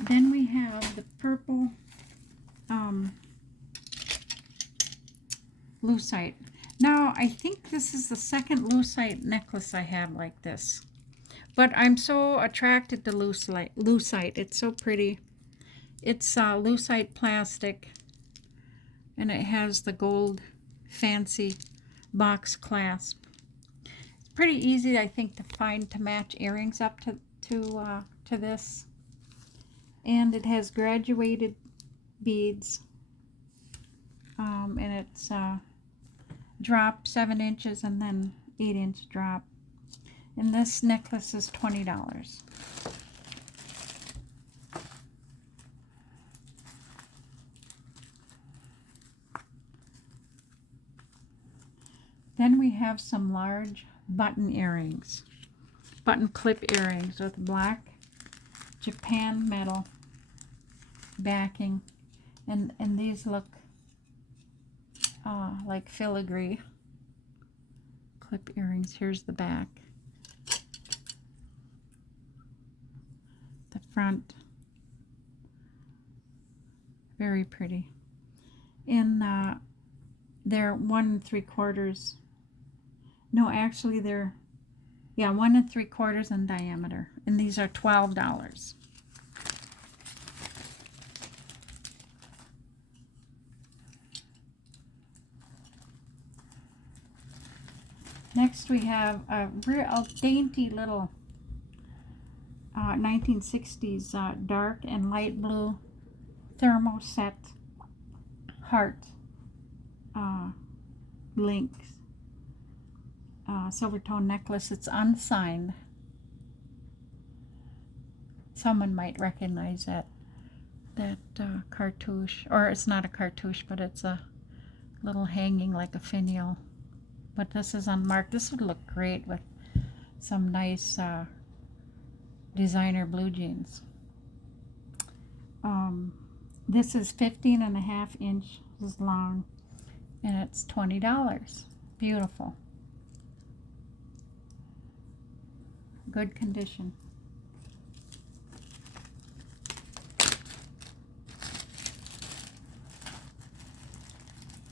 Then we have the purple lucite. Now, I think this is the second lucite necklace I have like this. But I'm so attracted to lucite. It's so pretty. It's lucite plastic, and it has the gold fancy box clasp. It's pretty easy, I think, to find to match earrings up to this. And it has graduated beads, and it's drop 7 inches and then 8-inch drop. And this necklace is $20. Then we have some large button earrings, button clip earrings with black Japan metal backing, and these look like filigree clip earrings. Here's the back, the front, very pretty. And they're 1 3/4. No, actually they're 1 3/4 in diameter, and these are $12. Next we have a real dainty little 1960s dark and light blue thermoset heart links silver tone necklace. It's unsigned. Someone might recognize that cartouche, or it's not a cartouche, but it's a little hanging like a finial. But this is unmarked. This would look great with some nice designer blue jeans. This is 15.5 inches long, and it's $20. Beautiful. Good condition.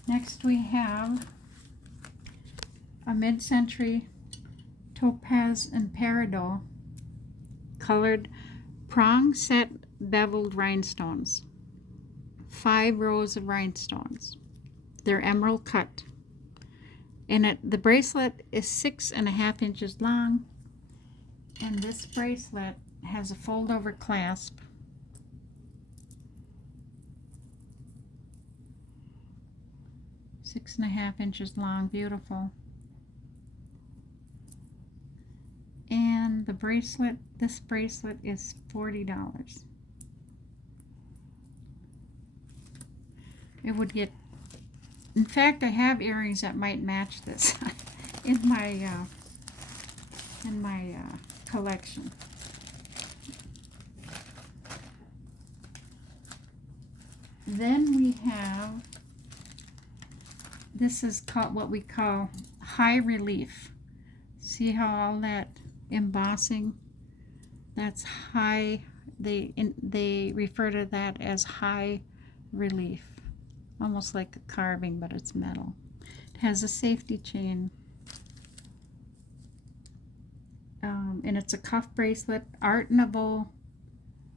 Next we have a mid-century topaz and peridot colored prong set beveled rhinestones. 5 rows of rhinestones. They're emerald cut. And the bracelet is 6.5 inches long. And this bracelet has a fold-over clasp. Six and a half inches long, beautiful. And the bracelet, this bracelet is $40. It would get, in fact, I have earrings that might match this in my collection. Then we have, this is called what we call high relief. See how all that embossing, that's high. They refer to that as high relief, almost like a carving, but it's metal. It has a safety chain. And it's a cuff bracelet, Art Nouveau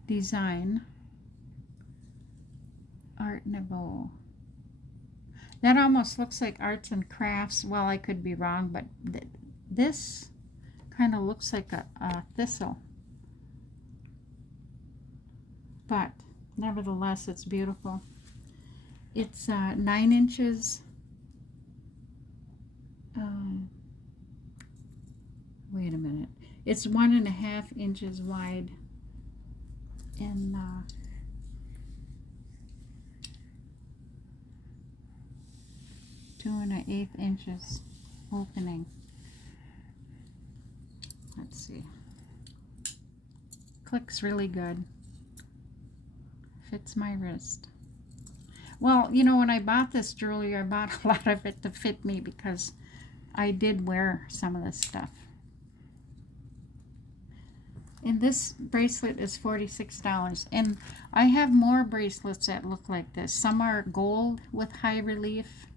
design. Art Nouveau. That almost looks like arts and crafts. Well, I could be wrong, but this kind of looks like a thistle. But nevertheless, it's beautiful. It's 9 inches. Wait a minute. It's 1.5 inches wide and 2.125 inches opening. Let's see. Clicks really good. Fits my wrist. Well, you know, when I bought this jewelry, I bought a lot of it to fit me because I did wear some of this stuff. And this bracelet is $46. And I have more bracelets that look like this. Some are gold with high relief.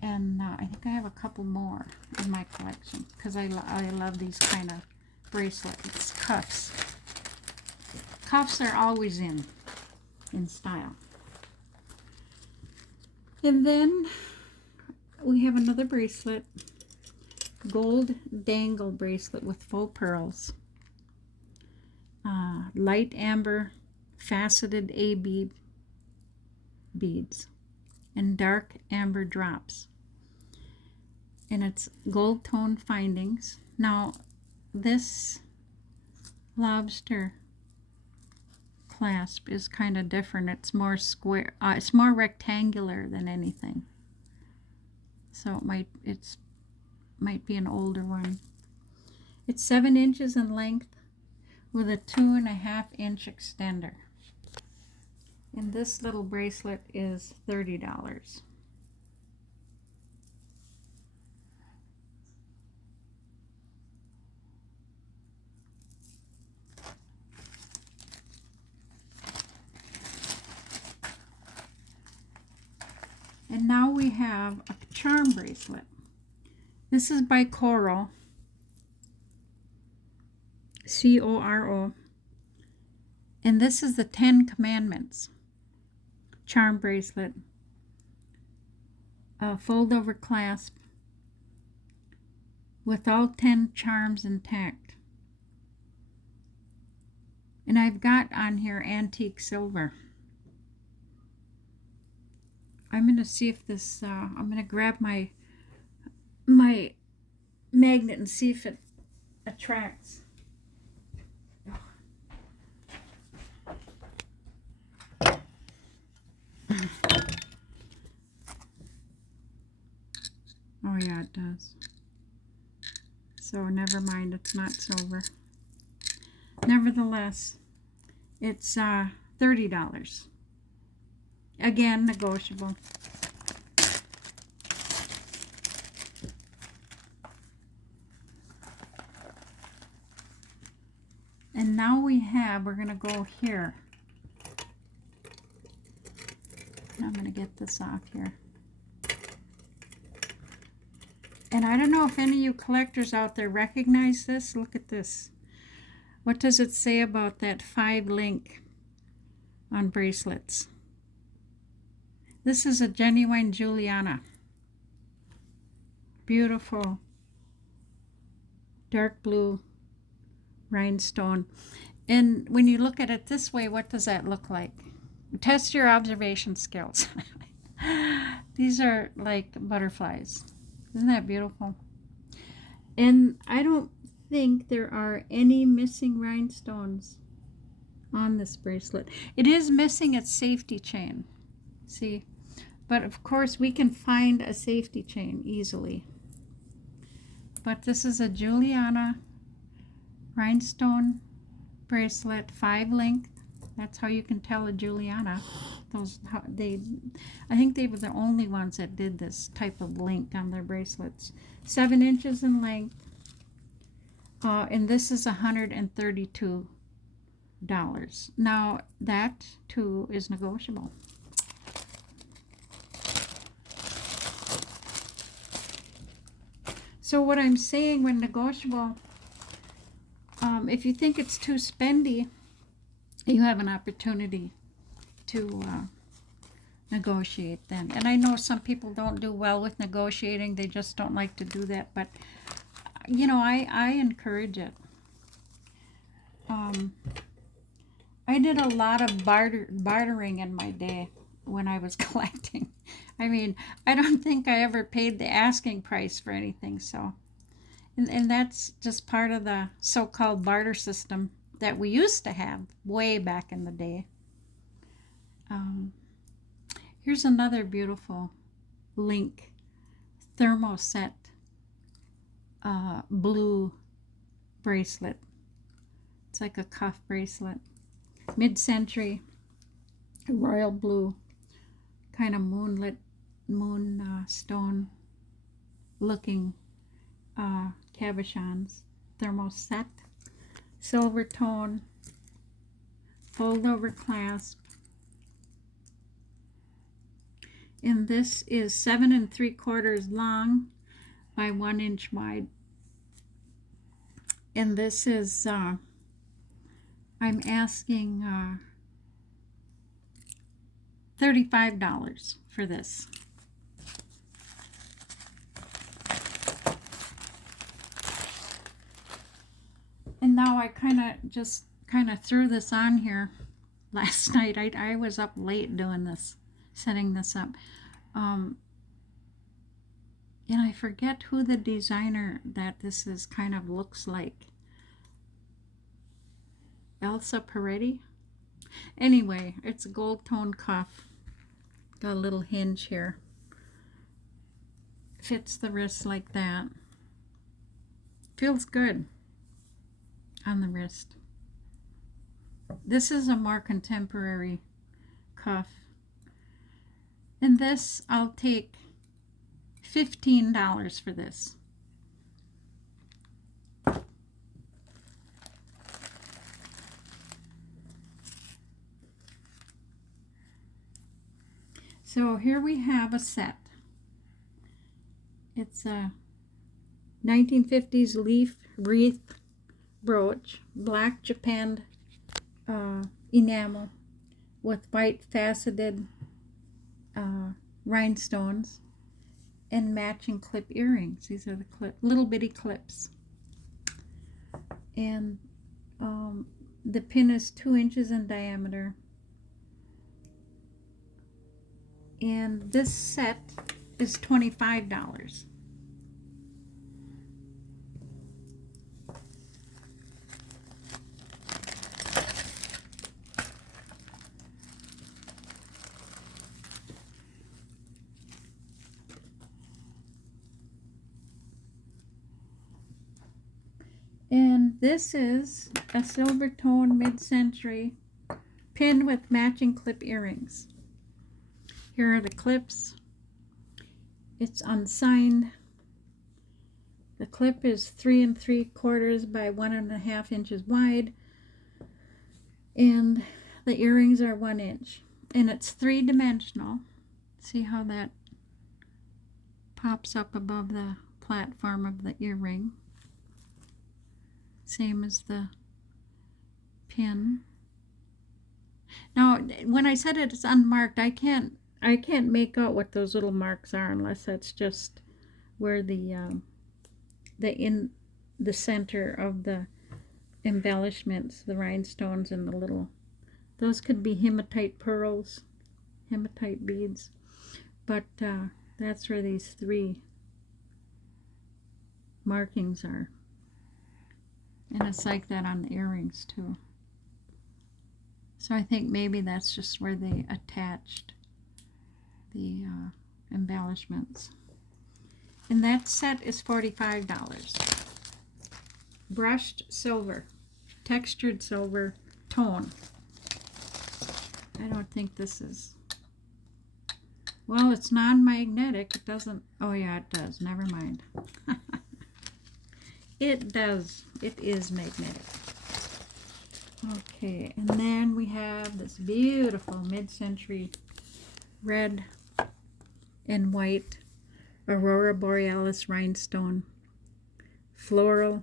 And I think I have a couple more in my collection because I love these kind of bracelets. Cuffs. Cuffs are always in style. And then we have another bracelet. Gold dangle bracelet with faux pearls. Light amber faceted A bead beads and dark amber drops. And it's gold tone findings. Now this lobster clasp is kind of different. It's more square. It's more rectangular than anything. So it might be an older one. It's 7 inches in length with a 2.5 inch extender. And this little bracelet is $30. And now we have a charm bracelet. This is by Coro. C-O-R-O. And this is the 10 Commandments charm bracelet. A fold over clasp with all 10 charms intact. And I've got on here antique silver. I'm going to see if this, I'm going to grab my magnet and see if it attracts. Oh yeah, it does. So never mind, it's not silver. Nevertheless, it's $30. Again, negotiable. And now we're going to go here. I'm going to get this off here. And I don't know if any of you collectors out there recognize this. Look at this. What does it say about that 5 link on bracelets? This is a genuine Juliana. Beautiful dark blue rhinestone. And when you look at it this way, what does that look like? Test your observation skills. These are like butterflies. Isn't that beautiful? And I don't think there are any missing rhinestones on this bracelet. It is missing its safety chain. See? But of course we can find a safety chain easily. But this is a Juliana rhinestone bracelet, 5 length. That's how you can tell a Juliana. I think they were the only ones that did this type of link on their bracelets. 7 inches in length. And this is $132. Now that too is negotiable. So what I'm saying when negotiable, if you think it's too spendy, you have an opportunity to negotiate then. And I know some people don't do well with negotiating. They just don't like to do that. But, you know, I encourage it. I did a lot of bartering in my day when I was collecting. I mean, I don't think I ever paid the asking price for anything. So, and that's just part of the so-called barter system that we used to have way back in the day. Here's another beautiful link thermoset blue bracelet. It's like a cuff bracelet. Mid-century, royal blue, kind of moonstone looking cabochons. Thermoset, silver tone, fold over clasp. And this is 7 3/4 long by 1 inch wide. And this is, I'm asking $35 for this. And now I just kind of threw this on here last night. I was up late doing this, setting this up. And I forget who the designer that this is kind of looks like. Elsa Peretti? Anyway, it's a gold tone cuff. Got a little hinge here. Fits the wrist like that. Feels good on the wrist. This is a more contemporary cuff. And this, I'll take $15 for this. So here we have a set. It's a 1950s leaf wreath brooch, black japanned enamel with white faceted rhinestones and matching clip earrings. These are the little bitty clips. And the pin is 2 inches in diameter. And this set is $25. And this is a silver tone mid-century pin with matching clip earrings. Here are the clips. It's unsigned. The clip is 3 3/4 by 1.5 inches wide. And the earrings are 1 inch. And it's 3-dimensional. See how that pops up above the platform of the earring. Same as the pin. Now, when I said it's unmarked, I can't make out what those little marks are unless that's just where the center of the embellishments, the rhinestones and the little, those could be hematite pearls, hematite beads, but that's where these 3 markings are. And it's like that on the earrings too. So I think maybe that's just where they attached the embellishments. And that set is $45. Brushed silver, textured silver tone. I don't think this is, well, it's non-magnetic. It doesn't, oh yeah, it does. Never mind. It does. It is magnetic. Okay, and then we have this beautiful mid-century red and white Aurora Borealis rhinestone floral,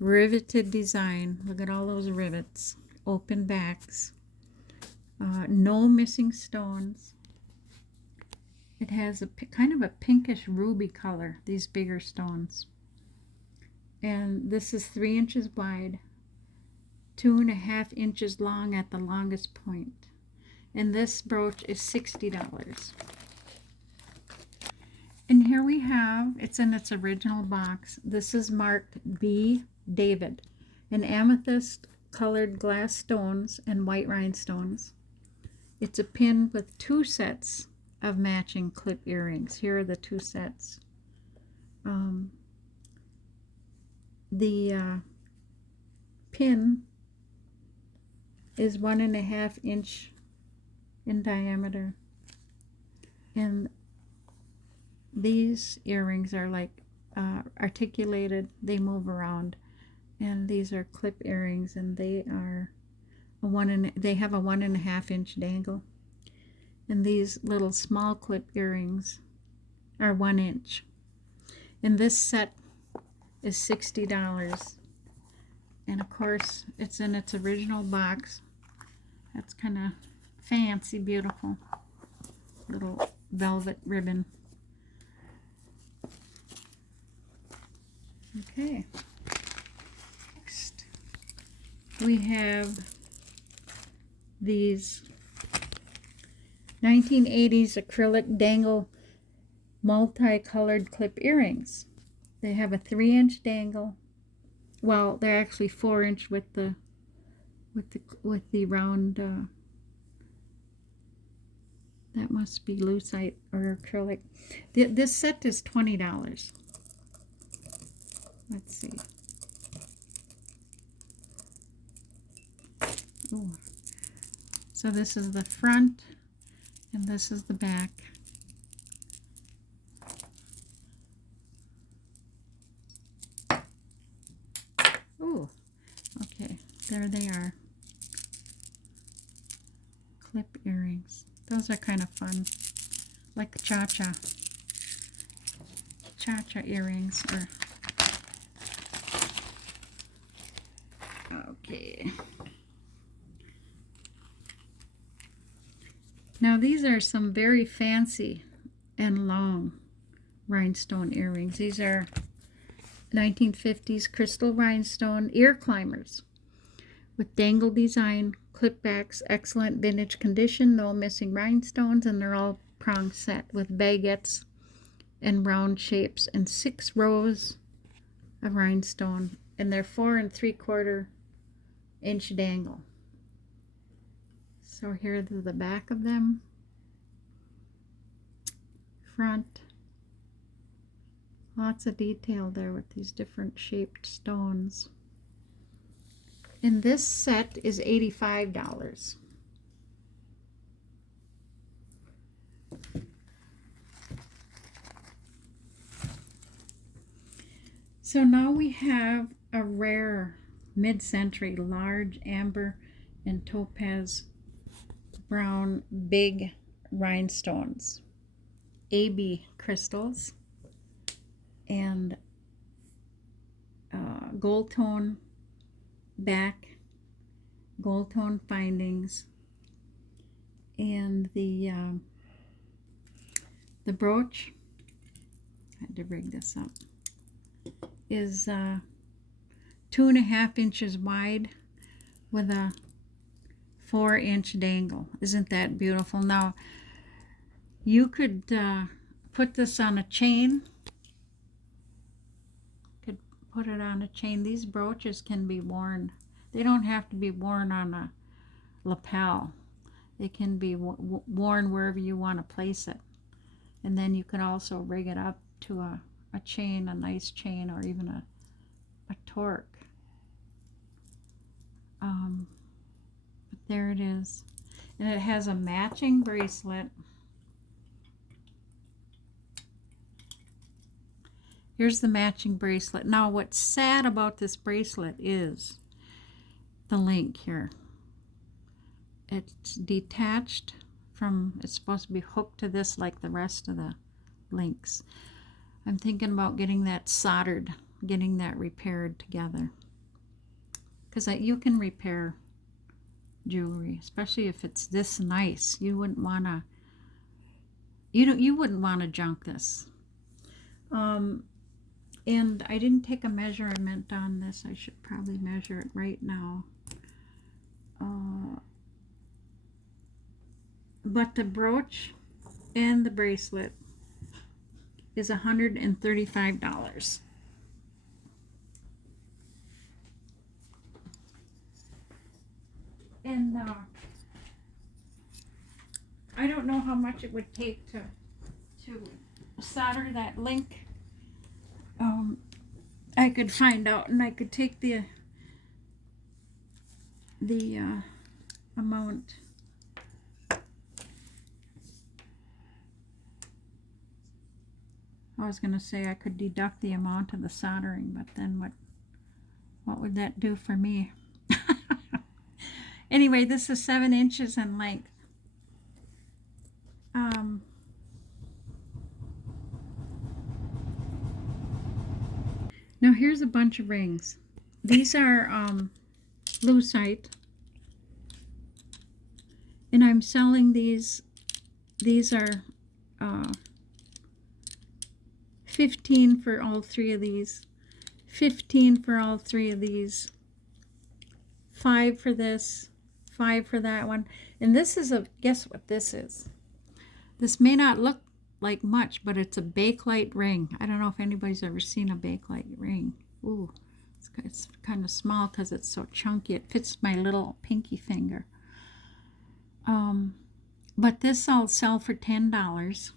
riveted design. Look at all those rivets. Open backs. No missing stones. It has a kind of a pinkish ruby color, these bigger stones. And this is 3 inches wide, 2.5 inches long at the longest point. And this brooch is $60. And here we have, it's in its original box. This is marked B. David, an amethyst colored glass stones and white rhinestones. It's a pin with 2 sets of matching clip earrings. Here are the 2 sets. The pin is 1.5 inch in diameter, and these earrings are like articulated. They move around, and these are clip earrings, and they are they have a 1.5 inch dangle, and these little small clip earrings are 1 inch. And this set is $60, and of course it's in its original box. That's kind of fancy, beautiful little velvet ribbon. Okay, next we have these 1980s acrylic dangle multicolored clip earrings. They have a 3 inch dangle. Well, they're actually 4 inch with the round. That must be lucite or acrylic. This set is $20. Let's see. Ooh. So this is the front, and this is the back. Oh, okay, there they are. Clip earrings. Those are kind of fun, like cha-cha earrings. Or okay. Now these are some very fancy and long rhinestone earrings. These are 1950s crystal rhinestone ear climbers with dangle design, clip backs, excellent vintage condition, no missing rhinestones, and they're all prong set with baguettes and round shapes and 6 rows of rhinestone, and they're 4 3/4 inch dangle. So here's the back of them, front. Lots of detail there with these different shaped stones. And this set is $85. So now we have a rare mid-century large amber and topaz brown big rhinestones, AB crystals, and gold tone back, gold tone findings, and the brooch, I had to rig this up, is 2.5 inches wide with a 4 inch dangle. Isn't that beautiful? Now you could put this on a chain. Put it on a chain. These brooches can be worn. They don't have to be worn on a lapel. They can be worn wherever you want to place it. And then you can also rig it up to a chain, a nice chain, or even a torque. But there it is. And it has a matching bracelet. Here's the matching bracelet. Now what's sad about this bracelet is the link here. It's detached from, it's supposed to be hooked to this like the rest of the links. I'm thinking about getting that soldered getting that repaired together. Because you can repair jewelry, especially if it's this nice. You wouldn't want to, you wouldn't want to junk this. And I didn't take a measurement on this. I should probably measure it right now. But the brooch and the bracelet is $135. And I don't know how much it would take to solder that link. I could find out, and I could take the amount. I was going to say I could deduct the amount of the soldering, but then what would that do for me? Anyway, this is 7 inches in length. Now here's a bunch of rings. These are lucite, and I'm selling these. These are 15 for all 3 of these, 15 for all 3 of these, 5 for this, 5 for that one. And this is guess what this is? This may not look like much, but it's a bakelite ring. I don't know if anybody's ever seen a bakelite ring. Ooh, it's kind of small because it's so chunky. It fits my little pinky finger. But this I'll sell for $10.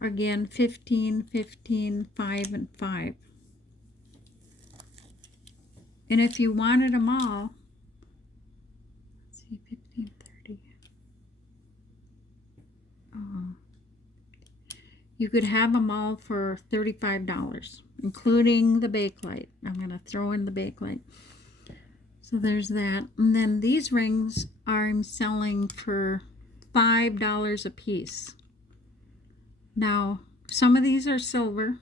Again, 15, 15, 5, and 5. And if you wanted them all, let's see, 15, 30. You could have them all for $35, including the bakelite. I'm going to throw in the bakelite. So there's that. And then these rings I'm selling for $5 a piece. Now, some of these are silver.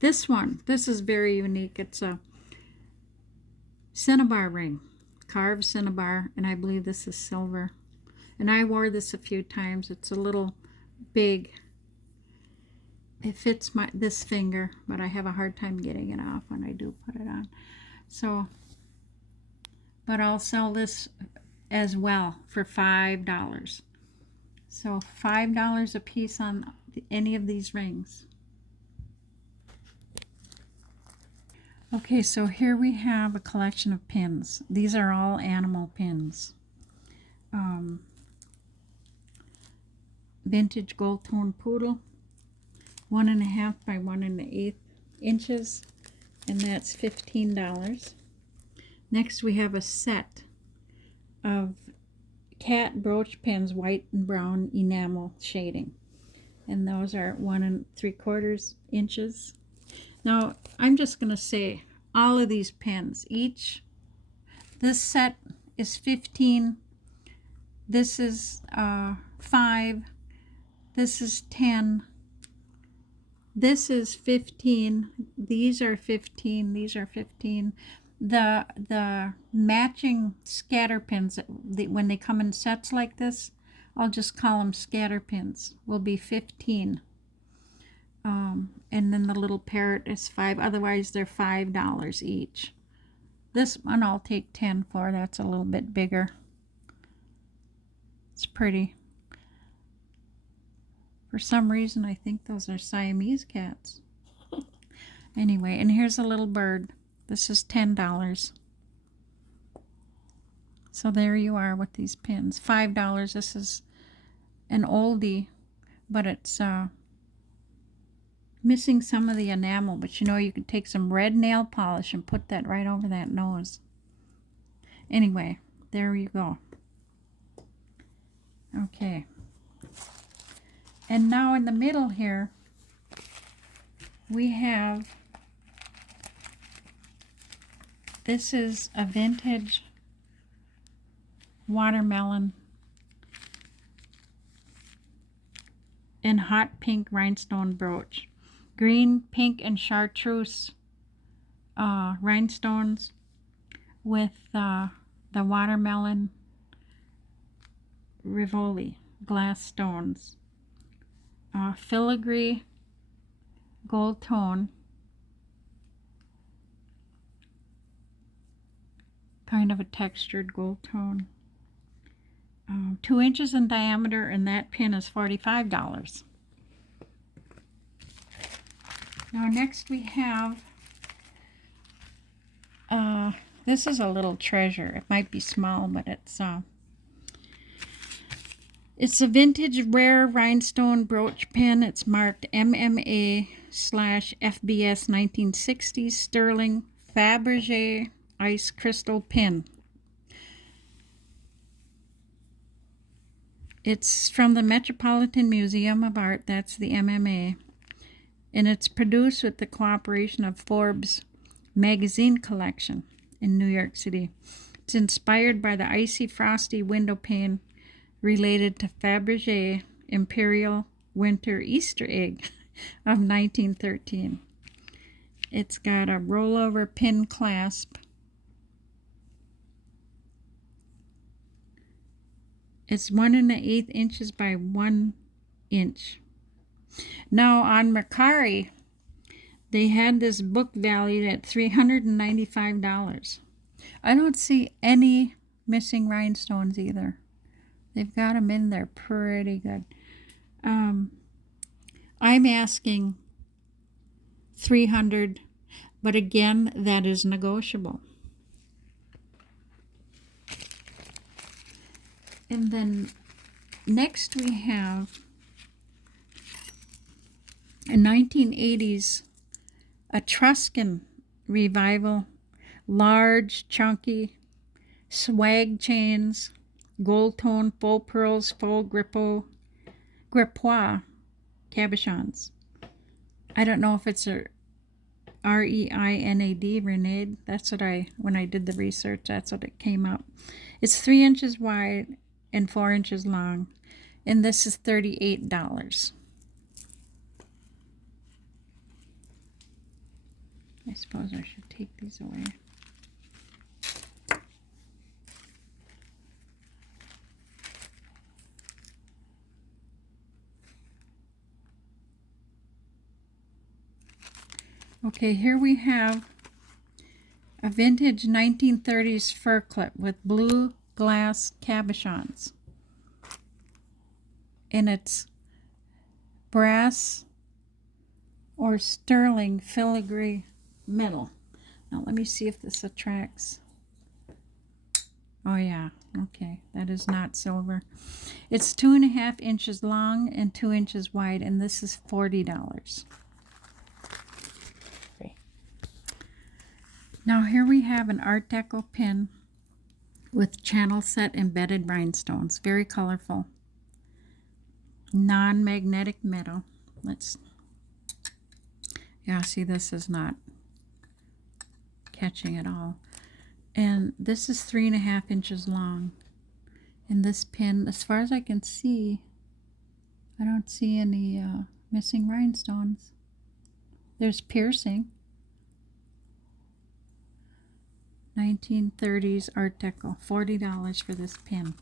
This is very unique. It's a cinnabar ring, carved cinnabar, and I believe this is silver. And I wore this a few times. It's a little big. It fits this finger, but I have a hard time getting it off when I do put it on. So, but I'll sell this as well for $5. So $5 a piece on any of these rings. Okay, so here we have a collection of pins. These are all animal pins. Vintage gold tone poodle, 1.5 by 1 1/8 inches, and that's $15. Next we have a set of cat brooch pins, white and brown enamel shading, and those are 1 3/4 inches. Now I'm just going to say all of these pins, this set is 15, this is 5, this is 10, this is 15, these are 15, these are 15. The matching scatter pins, when they come in sets like this, I'll just call them scatter pins, will be 15. And then the little parrot is 5. Otherwise, they're $5 each. This one I'll take 10 for. That's a little bit bigger. It's pretty. For some reason, I think those are Siamese cats. Anyway, and here's a little bird. This is $10. So there you are with these pins. $5. This is an oldie, but it's missing some of the enamel. But you know, you could take some red nail polish and put that right over that nose. Anyway, there you go. Okay. And now in the middle here, we have, this is a vintage watermelon and hot pink rhinestone brooch. green, pink, and chartreuse rhinestones with the watermelon Rivoli glass stones. Filigree gold tone, kind of a textured gold tone. 2 inches in diameter, and that pin is $45. Now next we have, this is a little treasure. It might be small, but it's a vintage rare rhinestone brooch pin. It's marked MMA/FBS 1960s sterling Fabergé ice crystal pin. It's from the Metropolitan Museum of Art, that's the MMA, and it's produced with the cooperation of Forbes magazine collection in New York City. It's inspired by the icy frosty window pane related to Fabergé Imperial Winter Easter Egg of 1913. It's got a rollover pin clasp. It's 1 1/8 inches by 1 inch. Now on Mercari, they had this book valued at $395. I don't see any missing rhinestones either. They've got them in there pretty good. I'm asking $300, but again, that is negotiable. And then next we have a 1980s Etruscan revival, large, chunky, swag chains, gold tone, faux pearls, faux gripois cabochons. I don't know if it's a REINAD, Renade. That's what when I did the research, that's what it came up. It's 3 inches wide and 4 inches long, and this is $38. I suppose I should take these away. Okay, here we have a vintage 1930s fur clip with blue glass cabochons. And it's brass or sterling filigree metal. Now let me see if this attracts. Oh yeah, okay, that is not silver. It's 2.5 inches long and 2 inches wide, and this is $40. Okay. Now here we have an Art Deco pin with channel set embedded rhinestones, very colorful, non-magnetic metal. Yeah, see, this is not catching at all. And this is 3.5 inches long. And this pin, as far as I can see, I don't see any missing rhinestones. There's piercing. 1930s Art Deco, $40 for this pin.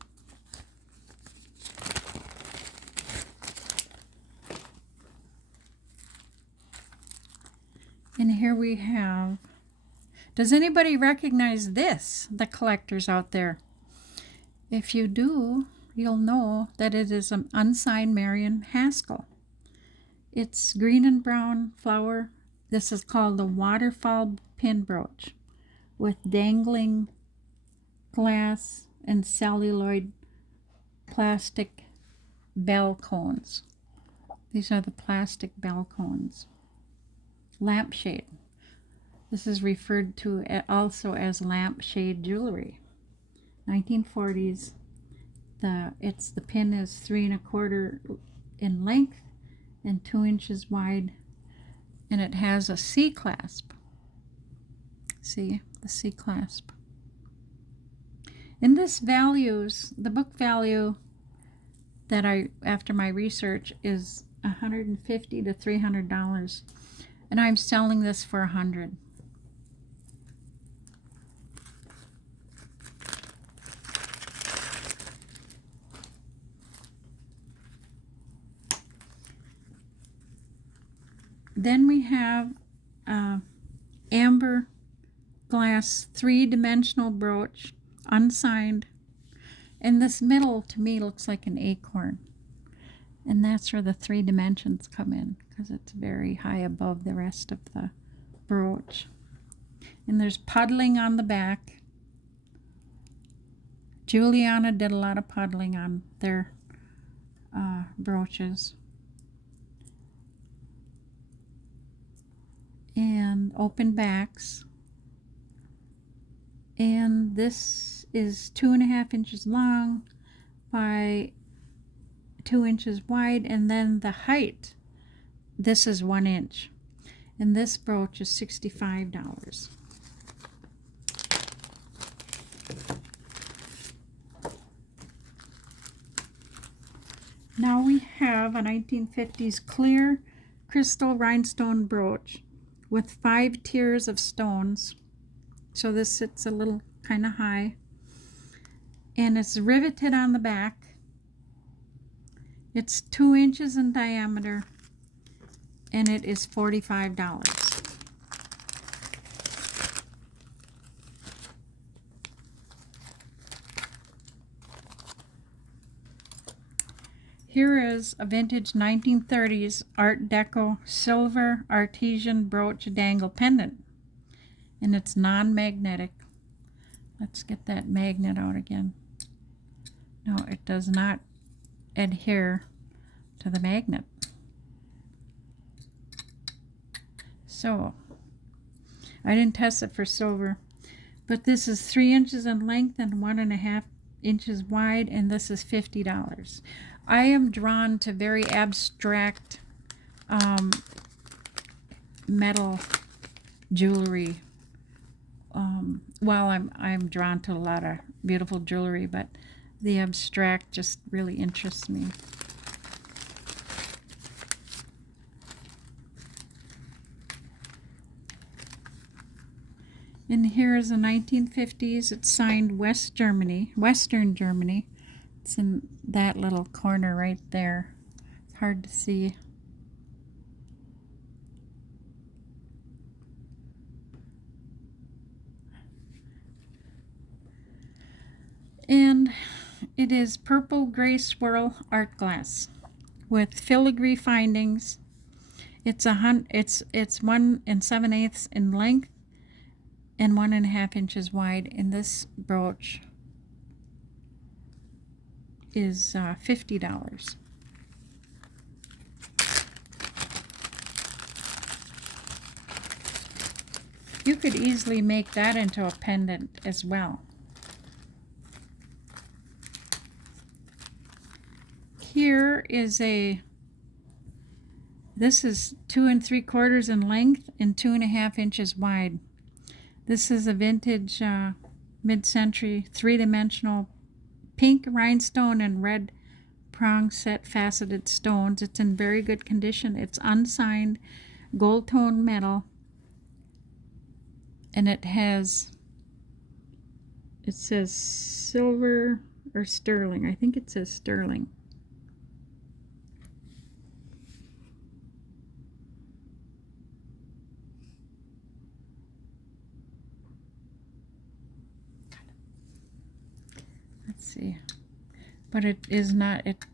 And here we have, does anybody recognize this, the collectors out there? If you do, you'll know that it is an unsigned Marion Haskell. It's green and brown flower. This is called the waterfall pin brooch with dangling glass and celluloid plastic bell cones. These are the plastic bell cones. Lampshade. This is referred to also as lampshade jewelry. 1940s. The pin is 3 1/4 in length and 2 inches wide, and it has a C clasp. See the C clasp. And this values, the book value that after my research, is $150 to $300, and I'm selling this for $100. Then we have amber glass 3-dimensional brooch, unsigned. And this middle to me looks like an acorn. And that's where the 3 dimensions come in, because it's very high above the rest of the brooch. And there's puddling on the back. Juliana did a lot of puddling on their brooches. And open backs. And this is 2.5 inches long by 2 inches wide, and then the height, this is 1 inch, and this brooch is $65. Now we have a 1950s clear crystal rhinestone brooch with 5 tiers of stones. So this sits a little kind of high, and it's riveted on the back. It's 2 inches in diameter, and it is $45. Here is a vintage 1930s Art Deco silver artesian brooch dangle pendant, and it's non-magnetic. Let's get that magnet out again. No, it does not adhere to the magnet. So I didn't test it for silver, but this is 3 inches in length and 1.5 inches wide, and this is $50. I am drawn to very abstract metal jewelry. Well, I'm drawn to a lot of beautiful jewelry, but the abstract just really interests me. And here is a 1950s. It's signed Western Germany. It's in that little corner right there. It's hard to see. And it is purple gray swirl art glass with filigree findings. It's 1 7/8 in length and 1.5 inches wide, and this brooch is $50. You could easily make that into a pendant as well. Here is this is 2 3/4 in length and 2.5 inches wide. This is a vintage mid-century 3-dimensional pink rhinestone and red prong set faceted stones. It's in very good condition. It's unsigned gold tone metal, and it says silver or sterling. I think it says sterling. Let's see. But it is not, it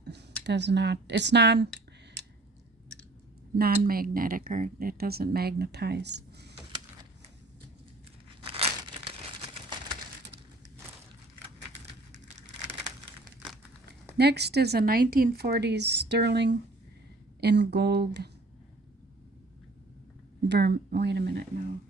does not, it's non-magnetic, or it doesn't magnetize. Next is a 1940s sterling in gold wait a minute, no.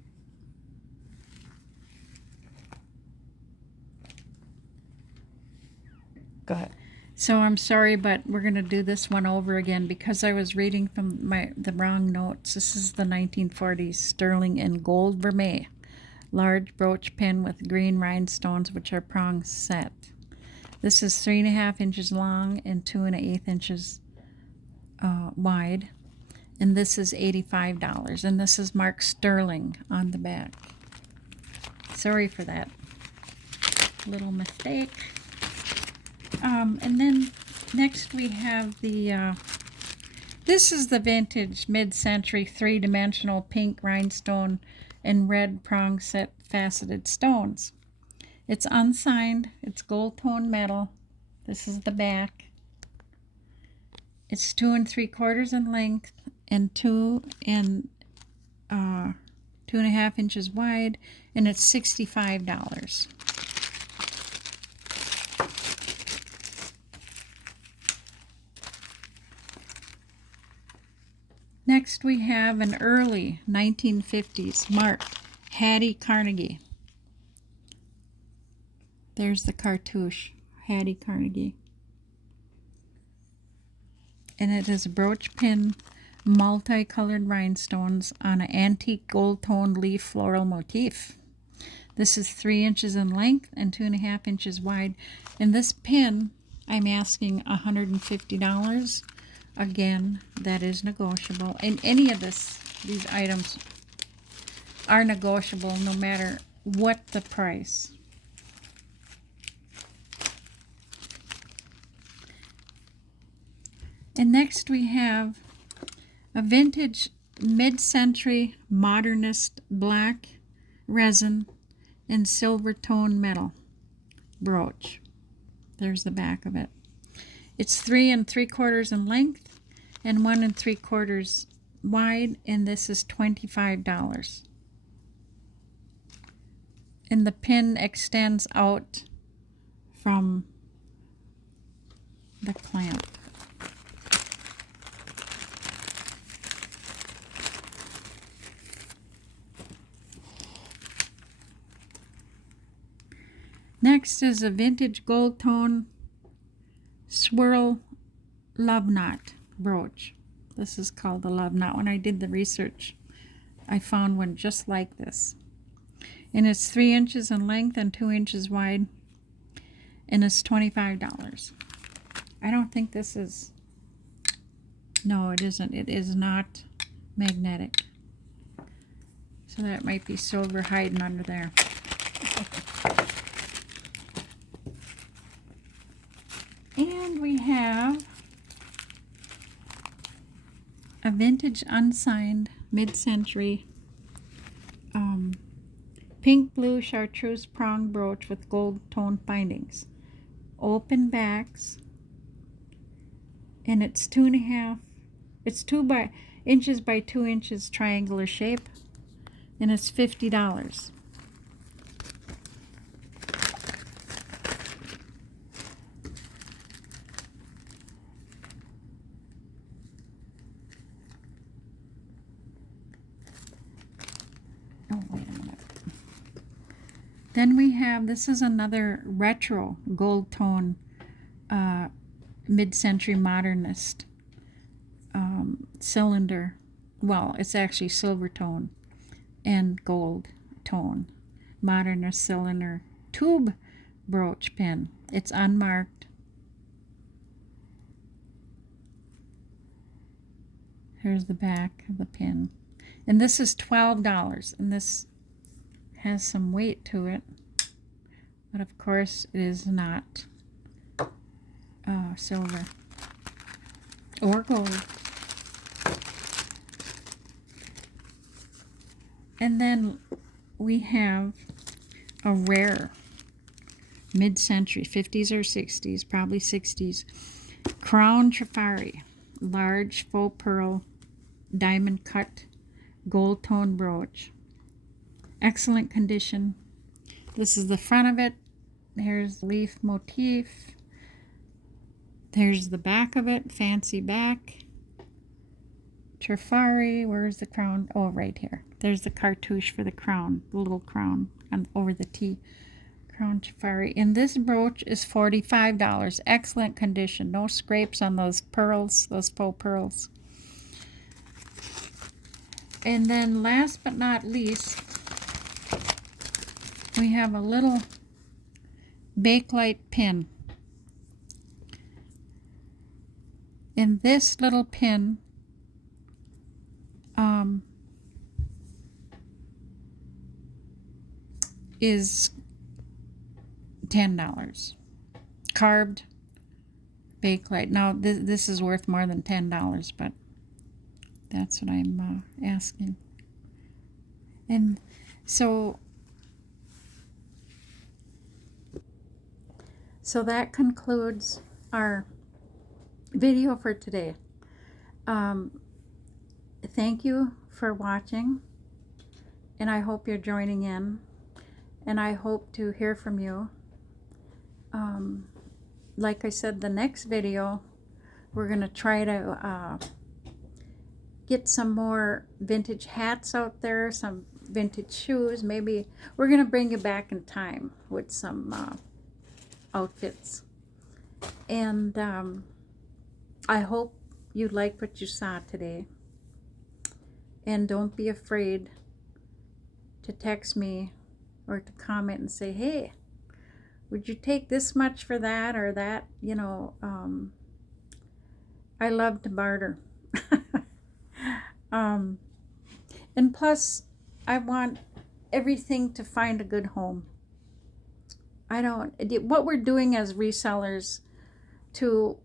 Go ahead. So I'm sorry, but we're going to do this one over again because I was reading from the wrong notes. This is the 1940s sterling in gold vermeil, large brooch pen with green rhinestones, which are prong set. This is 3.5 inches long and 2 1/8 inches wide, and this is $85, and this is marked Sterling on the back. Sorry for that little mistake. And then next we have the this is the vintage mid-century 3-dimensional pink rhinestone and red prong set faceted stones. It's unsigned, it's gold tone metal. This is the back. It's 2 3/4 in length and 2.5 inches wide, and it's $65. Next we have an early 1950s marked Hattie Carnegie. There's the cartouche, Hattie Carnegie. And it is a brooch pin, multicolored rhinestones on an antique gold-toned leaf floral motif. This is 3 inches in length and 2.5 inches wide. And this pin, I'm asking $150. Again, that is negotiable. And any of these items are negotiable no matter what the price. And next we have a vintage mid-century modernist black resin and silver tone metal brooch. There's the back of it. It's 3 3/4 in length and 1 3/4 wide, and this is $25. And the pin extends out from the clamp. Next is a vintage gold tone swirl love knot brooch. This is called the love knot. When I did the research, I found one just like this. And it's 3 inches in length and 2 inches wide, and it's $25. I don't think this is, no, it isn't. It is not magnetic. So that might be silver hiding under there. And we have a vintage unsigned mid-century pink blue chartreuse prong brooch with gold tone findings. Open backs, and it's 2.5, it's 2 inches by 2 inches triangular shape, and it's $50. Oh, wait a minute. Then we have, this is another retro gold tone mid-century modernist cylinder. Well, it's actually silver tone and gold tone modernist cylinder tube brooch pin. It's unmarked. Here's the back of the pin. And this is $12, and this has some weight to it, but of course it is not silver or gold. And then we have a rare mid-century, 50s or 60s, probably 60s, Crown Trifari, large faux pearl diamond cut gold tone brooch. Excellent condition. This is the front of it. Here's the leaf motif. There's the back of it, fancy back. Trifari, where's the crown? Oh, right here. There's the cartouche for the crown, the little crown over the T. Crown Trifari. And this brooch is $45. Excellent condition. No scrapes on those pearls, those faux pearls. And then last but not least, we have a little bakelite pin. And this little pin is $10. Carved bakelite. Now this is worth more than $10, but that's what I'm asking. And so that concludes our video for today. Thank you for watching, and I hope you're joining in, and I hope to hear from you. Like I said, the next video we're gonna try to get some more vintage hats out there, some vintage shoes. Maybe we're gonna bring you back in time with some outfits. And I hope you liked what you saw today. And don't be afraid to text me or to comment and say, hey, would you take this much for that or that? You know, I love to barter. And plus, I want everything to find a good home. What we're doing as resellers,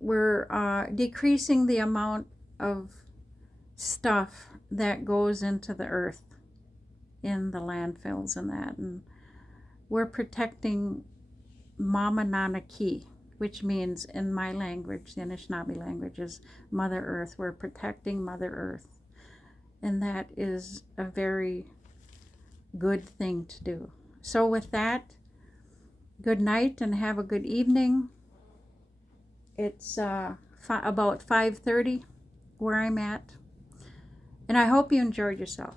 we're decreasing the amount of stuff that goes into the earth in the landfills and that, and we're protecting Mama Nana Ki, which means in my language, the Anishinaabe language, is Mother Earth. We're protecting Mother Earth, and that is a very good thing to do. So with that, good night and have a good evening. It's about 5:30 where I'm at. And I hope you enjoyed yourself.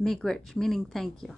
Miigwech, meaning thank you.